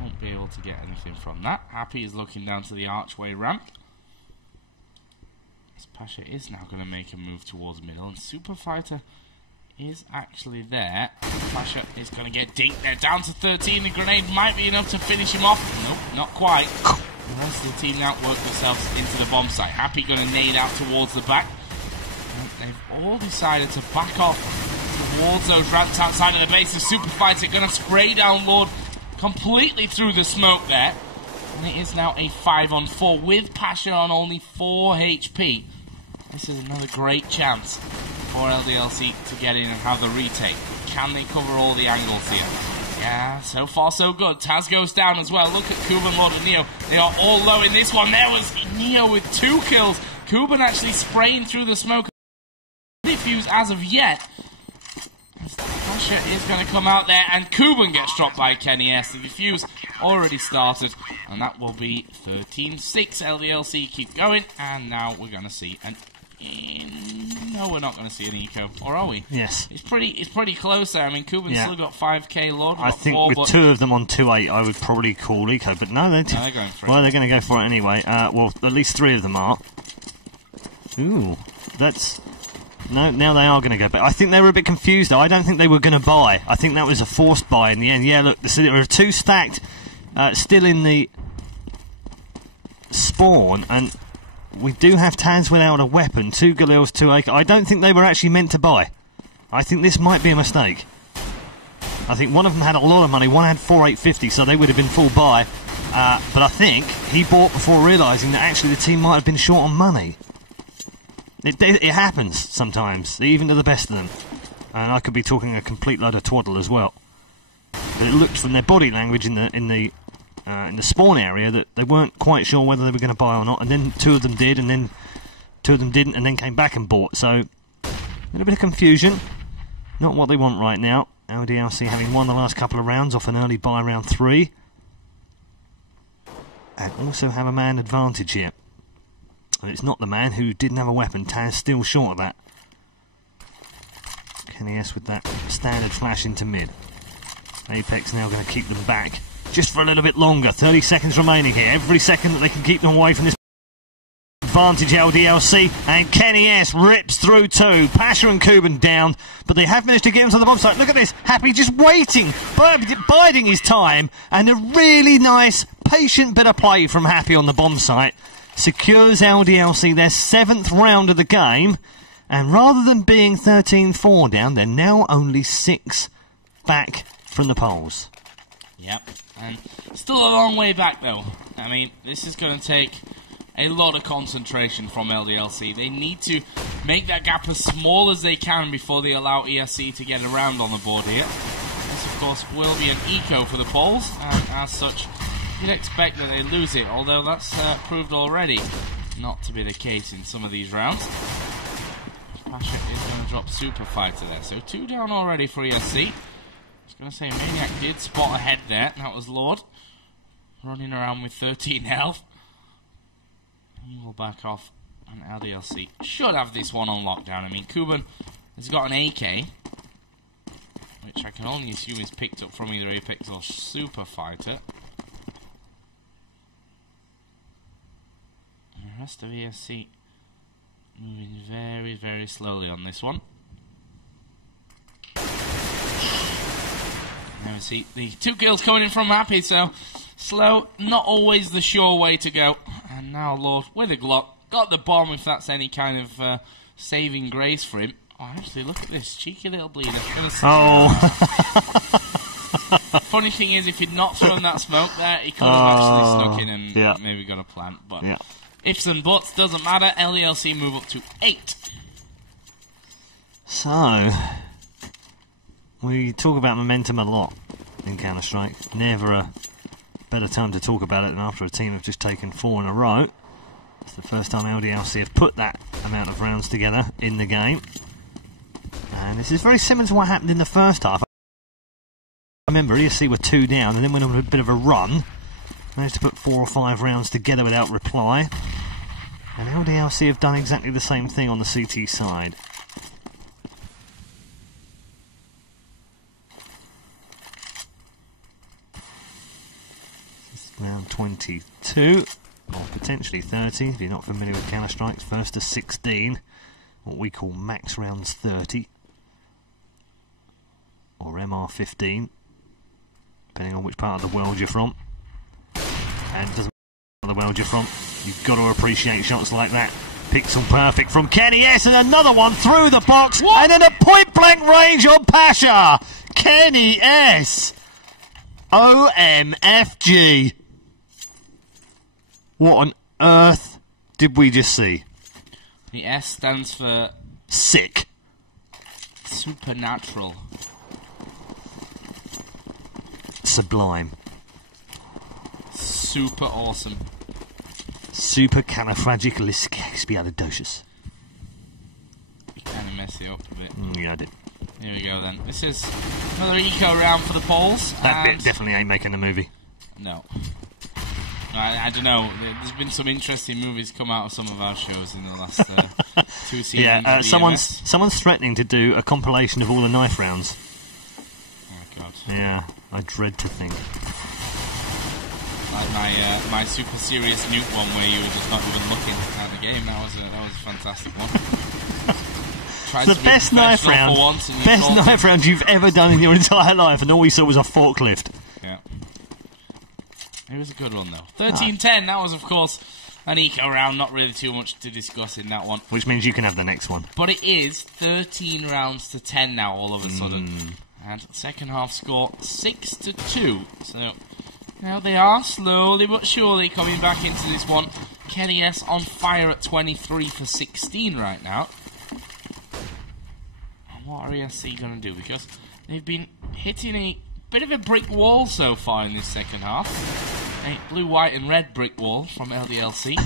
Won't be able to get anything from that. Happy is looking down to the archway ramp. As Pasha is now going to make a move towards middle, and Super Fighter is actually there. Pasha is going to get dinked there. Down to 13. The grenade might be enough to finish him off. Nope, not quite. The rest of the team now work themselves into the bomb site. Happy going to nade out towards the back. And they've all decided to back off towards those ramps outside of the base. The Super Fighter going to spray down Lord completely through the smoke there. And it is now a 5-on-4 with Pasha on only 4 HP. This is another great chance for LDLC to get in and have the retake. Can they cover all the angles here? Yeah, so far so good. Taz goes down as well. Look at Kuban, Lord and Neo. They are all low in this one. There was Neo with 2 kills. Kuban actually spraying through the smoke. Defuse as of yet. Pasha is going to come out there, and Kuban gets dropped by Kenny S. The defuse already started, and that will be 13-6. LDLC keep going, and now we're going to see an... No, we're not going to see an eco, or are we? Yes. It's pretty close there. I mean, Kuban's still got 5k, Lord. I think 4, with 2 of them on 2.8, I would probably call eco, but no, they're going for it. Well, they're going to go for it anyway. Well, at least 3 of them are. Ooh, that's... No, now they are going to go back. I think they were a bit confused, though. I don't think they were going to buy. I think that was a forced buy in the end. Yeah, look, there are 2 stacked still in the spawn, and we do have Taz without a weapon. 2 Galils, 2 AK. I don't think they were actually meant to buy. I think this might be a mistake. I think one of them had a lot of money. One had 4,850, so they would have been full buy. But I think he bought before realising that actually the team might have been short on money. It happens sometimes, even to the best of them. And I could be talking a complete load of twaddle as well. But it looked from their body language in the in the spawn area that they weren't quite sure whether they were going to buy or not, and then 2 of them did, and then 2 of them didn't, and then came back and bought. So, a little bit of confusion. Not what they want right now. LDLC having won the last couple of rounds off an early buy round 3. And also have a man advantage here. And it's not the man who didn't have a weapon. Taz still short of that. Kenny S with that standard flash into mid. Apex now going to keep them back just for a little bit longer. 30 seconds remaining here. Every second that they can keep them away from this advantage, LDLC, and Kenny S rips through 2. Pasha and Kuban down, but they have managed to get him to the bomb site. Look at this. Happy just waiting, biding his time, and a really nice, patient bit of play from Happy on the bomb site secures LDLC their 7th round of the game, and rather than being 13-4 down, they're now only 6 back from the polls. Yep, and still a long way back though. I mean, this is going to take a lot of concentration from LDLC. They need to make that gap as small as they can before they allow ESC to get around on the board here. This, of course, will be an eco for the polls, and as such, you'd expect that they lose it, although that's proved already not to be the case in some of these rounds. Pasha is going to drop Super Fighter there, so 2 down already for ESC. I was going to say, Maniac did spot ahead there, and that was Lord, running around with 13 health. He will back off, and LDLC should have this one on lockdown. I mean, Kuban has got an AK, which I can only assume is picked up from either Apex or Super Fighter. And the rest of ESC moving very, very slowly on this one. Now we see the 2 kills coming in from Happy, so slow, not always the sure way to go. And now Lord with a Glock, got the bomb if that's any kind of saving grace for him. Oh, actually, look at this cheeky little bleeder. Oh. Funny thing is, if he'd not thrown that smoke there, he could have actually snuck in and maybe got a plant. But ifs and buts, doesn't matter. LDLC move up to 8. So, we talk about momentum a lot in Counter-Strike. Never a better time to talk about it than after a team have just taken 4 in a row. It's the first time LDLC have put that amount of rounds together in the game. And this is very similar to what happened in the first half. I remember ESC were 2 down and then went on a bit of a run. Managed to put 4 or 5 rounds together without reply. And LDLC have done exactly the same thing on the CT side. Round 22, or potentially 30, if you're not familiar with Counter-Strike. First to 16, what we call max rounds 30, or MR15, depending on which part of the world you're from. And it doesn't matter the world you're from, you've got to appreciate shots like that. Pixel perfect from Kenny S, and another one through the box, and then a point-blank range on Pasha! Kenny S! OMFG! What on earth did we just see? The S stands for sick. Supernatural. Sublime. Super awesome. Supercalifragilisticexpialidocious. You kind of messed it up a bit. Yeah, I did. Here we go then. This is another eco round for the polls. That bit definitely ain't making the movie. No. I don't know. There's been some interesting movies come out of some of our shows in the last 2 seasons. Yeah, someone's threatening to do a compilation of all the knife rounds. Oh God. Yeah, I dread to think. Like my super serious nuke one where you were just not even looking at the game. That was a fantastic one. The best knife round you've ever done in your entire life, and all we saw was a forklift. Yeah. It was a good one, though. 13-10, that was, of course, an eco round. Not really too much to discuss in that one. Which means you can have the next one. But it is 13 rounds to 10 now, all of a sudden. And second half score, 6-2. So, now they are slowly but surely coming back into this one. Kenny S on fire at 23 for 16 right now. And what are ESC going to do? Because they've been hitting a bit of a brick wall so far in this second half. a blue, white and red brick wall from LDLC.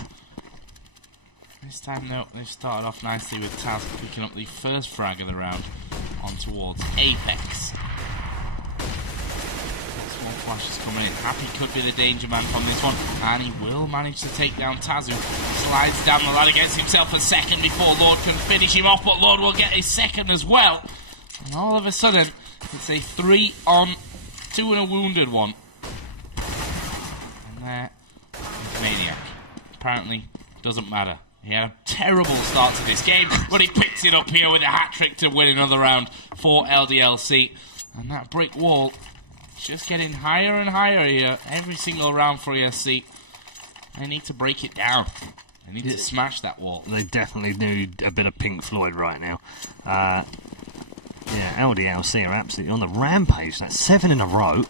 This time, though, they've started off nicely with Taz picking up the first frag of the round on towards Apex. Small flashes coming in. Happy could be the danger man from this one, and he will manage to take down Tazu. Slides down the ladder, gets himself a second before Lord can finish him off, but Lord will get a second as well. And all of a sudden, it's a 3 on 2 and a wounded one. And there is Maniac. Apparently, doesn't matter. He had a terrible start to this game, but he picks it up here with a hat-trick to win another round for LDLC. And that brick wall is just getting higher and higher here every single round for ESC. They need to break it down. They need to smash that wall. They definitely need a bit of Pink Floyd right now. Yeah, LDLC are absolutely on the rampage. That's 7 in a row.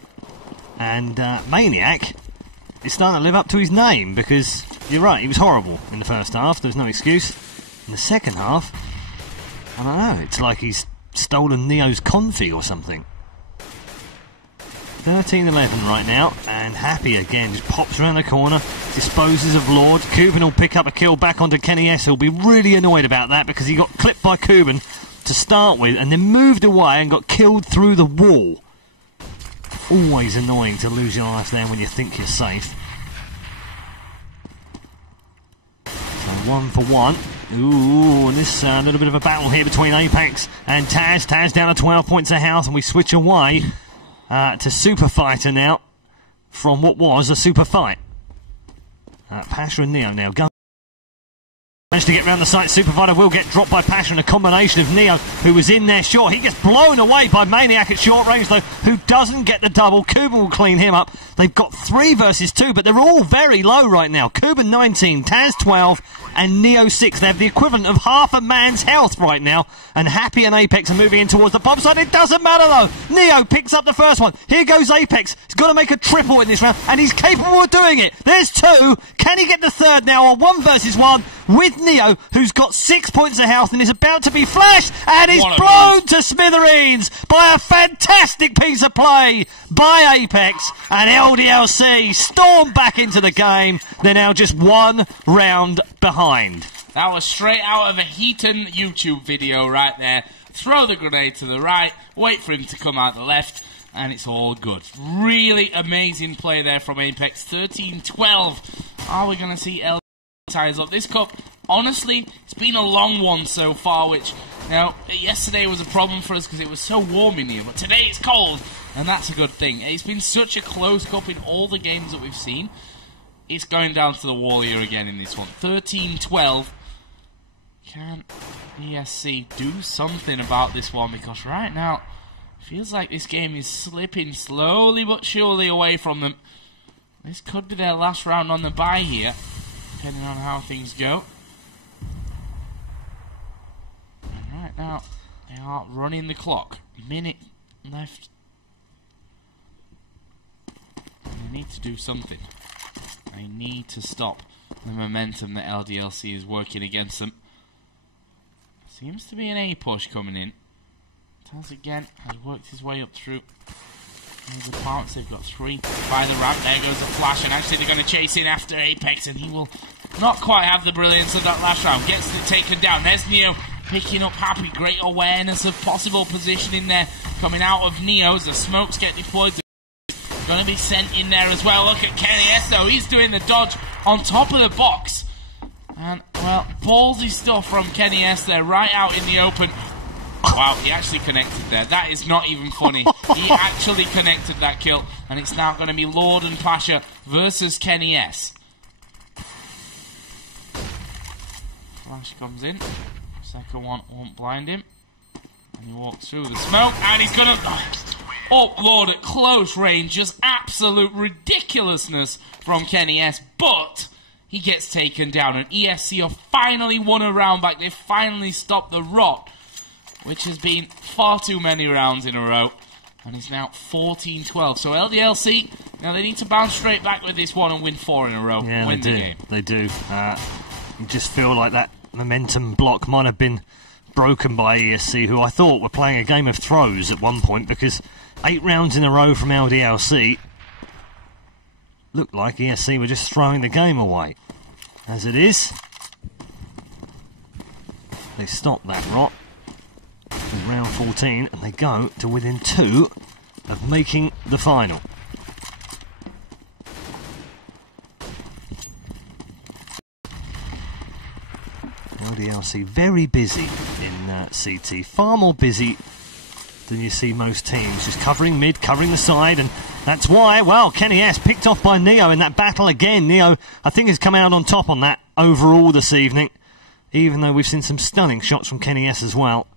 And Maniac is starting to live up to his name, because you're right, he was horrible in the first half. There's no excuse. In the second half, I don't know, it's like he's stolen Neo's config or something. 13-11 right now, and Happy again just pops around the corner, disposes of Lord. Cuban will pick up a kill back onto Kenny S. He'll be really annoyed about that, because he got clipped by Cuban to start with and then moved away and got killed through the wall. Always annoying to lose your life there when you think you're safe. So 1 for 1. Ooh, and this a little bit of a battle here between Apex and Taz. Taz down to 12 points of health, and we switch away to Super Fighter now from what was a Super Fight. Pasha and Neo now go. Managed to get round the site. Super Fighter will get dropped by Pasha, and a combination of Neo, who was in there short. He gets blown away by Maniac at short range, though, who doesn't get the double. Cuban will clean him up. They've got 3 versus 2, but they're all very low right now. Cuban 19, Taz 12, and Neo 6. They have the equivalent of half a man's health right now, and Happy and Apex are moving in towards the bomb site. It doesn't matter, though. Neo picks up the first one. Here goes Apex. He's got to make a triple in this round, and he's capable of doing it. There's 2. Can he get the third now on 1 versus 1 with Neo, who's got 6 points of health and is about to be flashed, and is blown to smithereens by a fantastic piece of play by Apex, and LDLC storm back into the game. They're now just 1 round behind. That was straight out of a Heaton YouTube video right there. Throw the grenade to the right, wait for him to come out the left, and it's all good. Really amazing play there from Apex. 13-12. Are we going to see LDLC ties up this cup? Honestly, it's been a long one so far, which, now, yesterday was a problem for us because it was so warm in here, but today it's cold, and that's a good thing. It's been such a close cup in all the games that we've seen. It's going down to the wall here again in this one. 13-12. Can ESC do something about this one? Because right now, it feels like this game is slipping slowly but surely away from them. This could be their last round on the bye here, depending on how things go. And right now, they are running the clock. Minute left. And they need to do something. They need to stop the momentum that LDLC is working against them. Seems to be an A push coming in. Taz again has worked his way up through the parts. They've got 3 by the ramp. There goes a flash, and actually they're going to chase in after Apex, and he will not quite have the brilliance of that last round. Gets it taken down. There's Neo picking up Happy. Great awareness of possible positioning there coming out of Neo as the smokes get deployed. Going to be sent in there as well. Look at Kenny S, though. He's doing the dodge on top of the box. And, well, ballsy stuff from Kenny S there, right out in the open. Wow, he actually connected there. That is not even funny. He actually connected that kill. And it's now going to be Lord and Pasha versus Kenny S. Flash comes in. Second one won't blind him. And he walks through the smoke. And he's going to... Oh, Lord, at close range. Just absolute ridiculousness from Kenny S. But he gets taken down. And ESC have finally won a round back. They've finally stopped the rot, which has been far too many rounds in a row. And it's now 14-12. So LDLC, now they need to bounce straight back with this one and win 4 in a row. Yeah, win they the do. game. They do. You just feel like that momentum block might have been broken by ESC, who I thought were playing a game of throws at one point, because 8 rounds in a row from LDLC. looked like ESC were just throwing the game away. As it is, they stop that rot in round 14 and they go to within 2 of making the final. LDLC very busy in CT, far more busy than you see most teams, just covering mid, covering the side, and that's why, well, Kenny S picked off by Neo in that battle again. Neo, I think, has come out on top on that overall this evening, even though we've seen some stunning shots from Kenny S as well.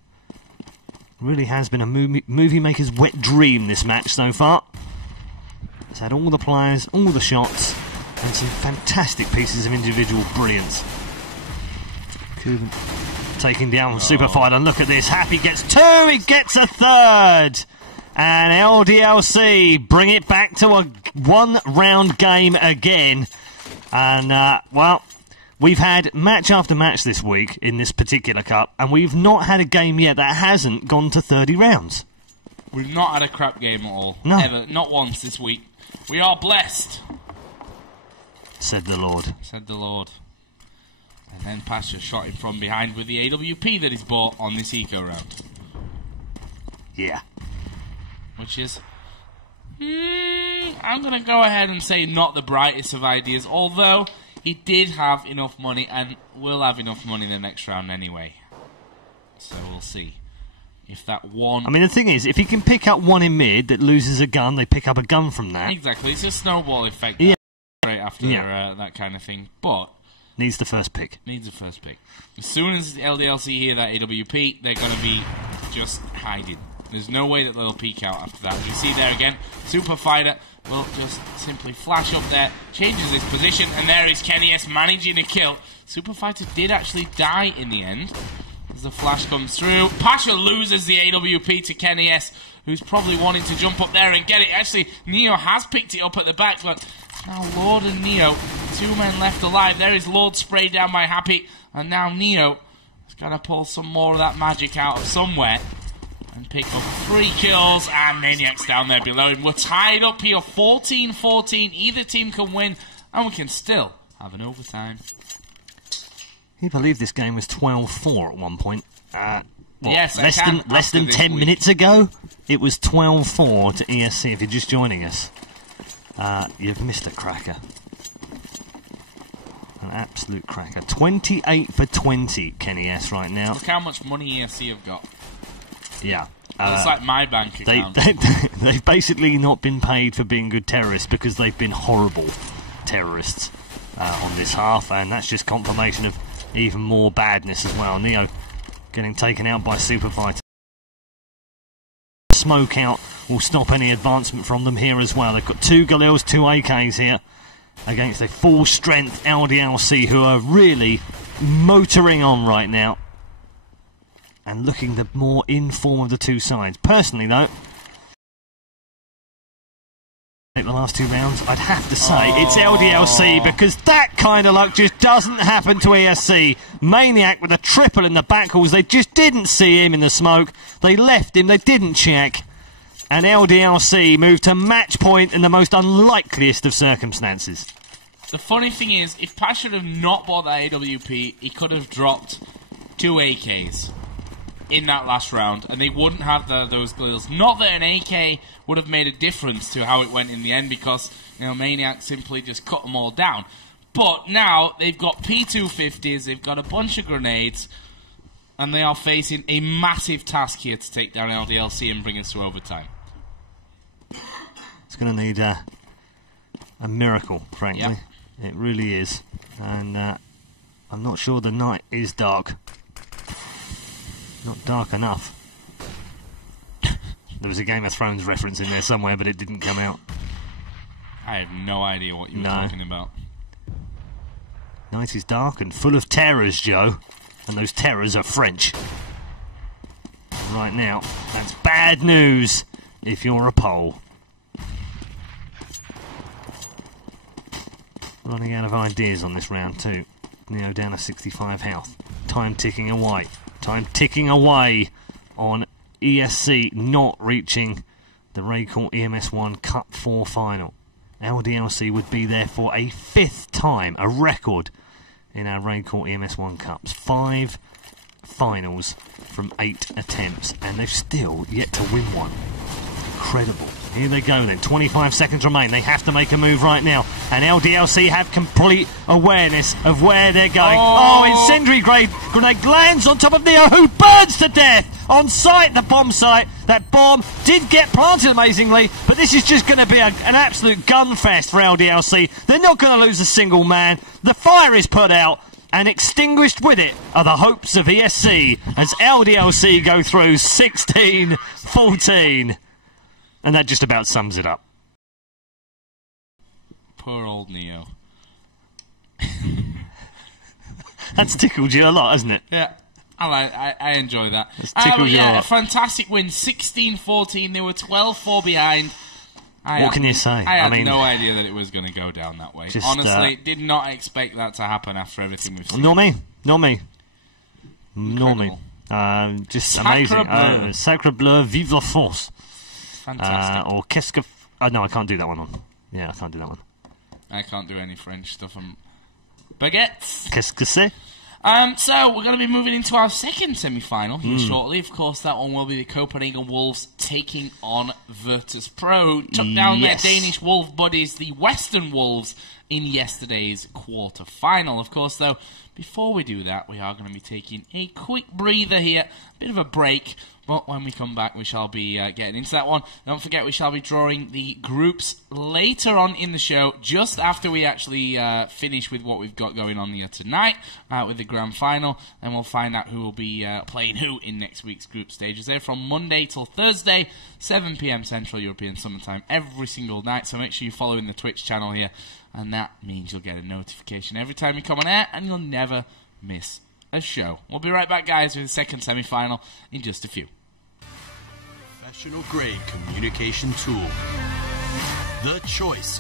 Really has been a movie maker's wet dream, this match so far. It's had all the players, all the shots, and some fantastic pieces of individual brilliance. Cuban taking down Super Fighter. Look at this. Happy gets 2. He gets a 3rd. And LDLC bring it back to a 1-round game again. And, well, we've had match after match this week in this particular cup, and we've not had a game yet that hasn't gone to 30 rounds. We've not had a crap game at all. No. Ever. Not once this week. We are blessed, said the Lord. Said the Lord. And then Pasha shot him from behind with the AWP that he's bought on this eco round. Yeah. Which is, I'm going to go ahead and say not the brightest of ideas, although he did have enough money and will have enough money in the next round anyway. So we'll see. If that one... I mean, the thing is, if he can pick up one in mid that loses a gun, they pick up a gun from that. Exactly. It's a snowball effect. Yeah. Right after that kind of thing. But... needs the first pick. Needs the first pick. As soon as LDLC hear that AWP, they're going to be just hiding. There's no way that they'll peek out after that. You see there again, Super Fighter will just simply flash up there, changes his position, and there is Kenny S managing a kill. Super Fighter did actually die in the end as the flash comes through. Pasha loses the AWP to Kenny S, who's probably wanting to jump up there and get it. Actually, Neo has picked it up at the back, but now Lord and Neo, 2 men left alive. There is Lord sprayed down by Happy, and now Neo is going to pull some more of that magic out of somewhere and pick up 3 kills, and Maniac's down there below him. We're tied up here, 14-14. Either team can win, and we can still have an overtime. Can you believe this game was 12-4 at one point? Yes, less than 10 minutes ago, it was 12-4 to ESC. If you're just joining us, you've missed a cracker. An absolute cracker. 28 for 20, Kenny S right now. Look how much money ESC have got. Yeah. It's like my bank account. They've basically not been paid for being good terrorists because they've been horrible terrorists on this half, and that's just confirmation of even more badness as well. Neo getting taken out by Super Fighter. Smoke out will stop any advancement from them here as well. They've got 2 Galils, 2 AKs here against a full strength LDLC who are really motoring on right now and looking the more in form of the 2 sides. Personally though, the last 2 rounds, I'd have to say it's LDLC, because that kind of luck just doesn't happen to ESC. Maniac with a triple in the backhalls. They just didn't see him in the smoke. They left him, they didn't check. And LDLC moved to match point in the most unlikeliest of circumstances. The funny thing is, if Pasha had not bought that AWP, he could have dropped 2 AKs in that last round, and they wouldn't have those gills. Not that an AK would have made a difference to how it went in the end, because Maniac simply just cut them all down. But now they've got P250s, they've got a bunch of grenades, and they are facing a massive task here to take down LDLC and bring us to overtime. It's going to need a miracle, frankly. Yep. It really is. And I'm not sure the night is dark. Not dark enough. There was a Game of Thrones reference in there somewhere, but it didn't come out. I have no idea what you were talking about. Night is dark and full of terrors, Joe. And those terrors are French. And right now, that's bad news if you're a Pole. Running out of ideas on this round too. Neo down to 65 health. Time ticking away. Time ticking away on ESC not reaching the RaidCall EMS1 Cup 4 final. LDLC would be there for a 5th time, a record in our RaidCall EMS1 Cups. 5 finals from 8 attempts, and they've still yet to win one. Incredible. Here they go then. 25 seconds remain. They have to make a move right now. And LDLC have complete awareness of where they're going. Oh, incendiary grenade lands on top of Neo, who burns to death on site, the bomb site. That bomb did get planted amazingly, but this is just going to be an absolute gun fest for LDLC. They're not going to lose a single man. The fire is put out, and extinguished with it are the hopes of ESC as LDLC go through 16-14. And that just about sums it up. Poor old Neo. That's tickled you a lot, hasn't it? Yeah, I enjoy that. It's tickled you a lot. A fantastic win, 16-14. They were 12-4 behind. What can you say? I had no idea that it was going to go down that way. Just, honestly, did not expect that to happen after everything we've seen. Nor me. Just Sacre amazing. bleu. Sacre bleu, vive la France. Fantastic. Or qu'est-ce que... no, I can't do that one on. Yeah, I can't do that one. I can't do any French stuff. Baguettes. Qu'est-ce que c'est? So, we're going to be moving into our second semi-final here shortly. Of course, that one will be the Copenhagen Wolves taking on Virtus Pro, who took down their Danish Wolf buddies, the Western Wolves, in yesterday's quarter-final. Of course, though, before we do that, we are going to be taking a quick breather here, a bit of a break. But when we come back, we shall be getting into that one. Don't forget, we shall be drawing the groups later on in the show, just after we actually finish with what we've got going on here tonight with the grand final. Then we'll find out who will be playing who in next week's group stages. They're from Monday till Thursday, 7 p.m. Central European Summer Time, every single night. So make sure you're following the Twitch channel here, and that means you'll get a notification every time we come on air, and you'll never miss a show. We'll be right back, guys, with the second semi-final in just a few. Professional grade communication tool. The choice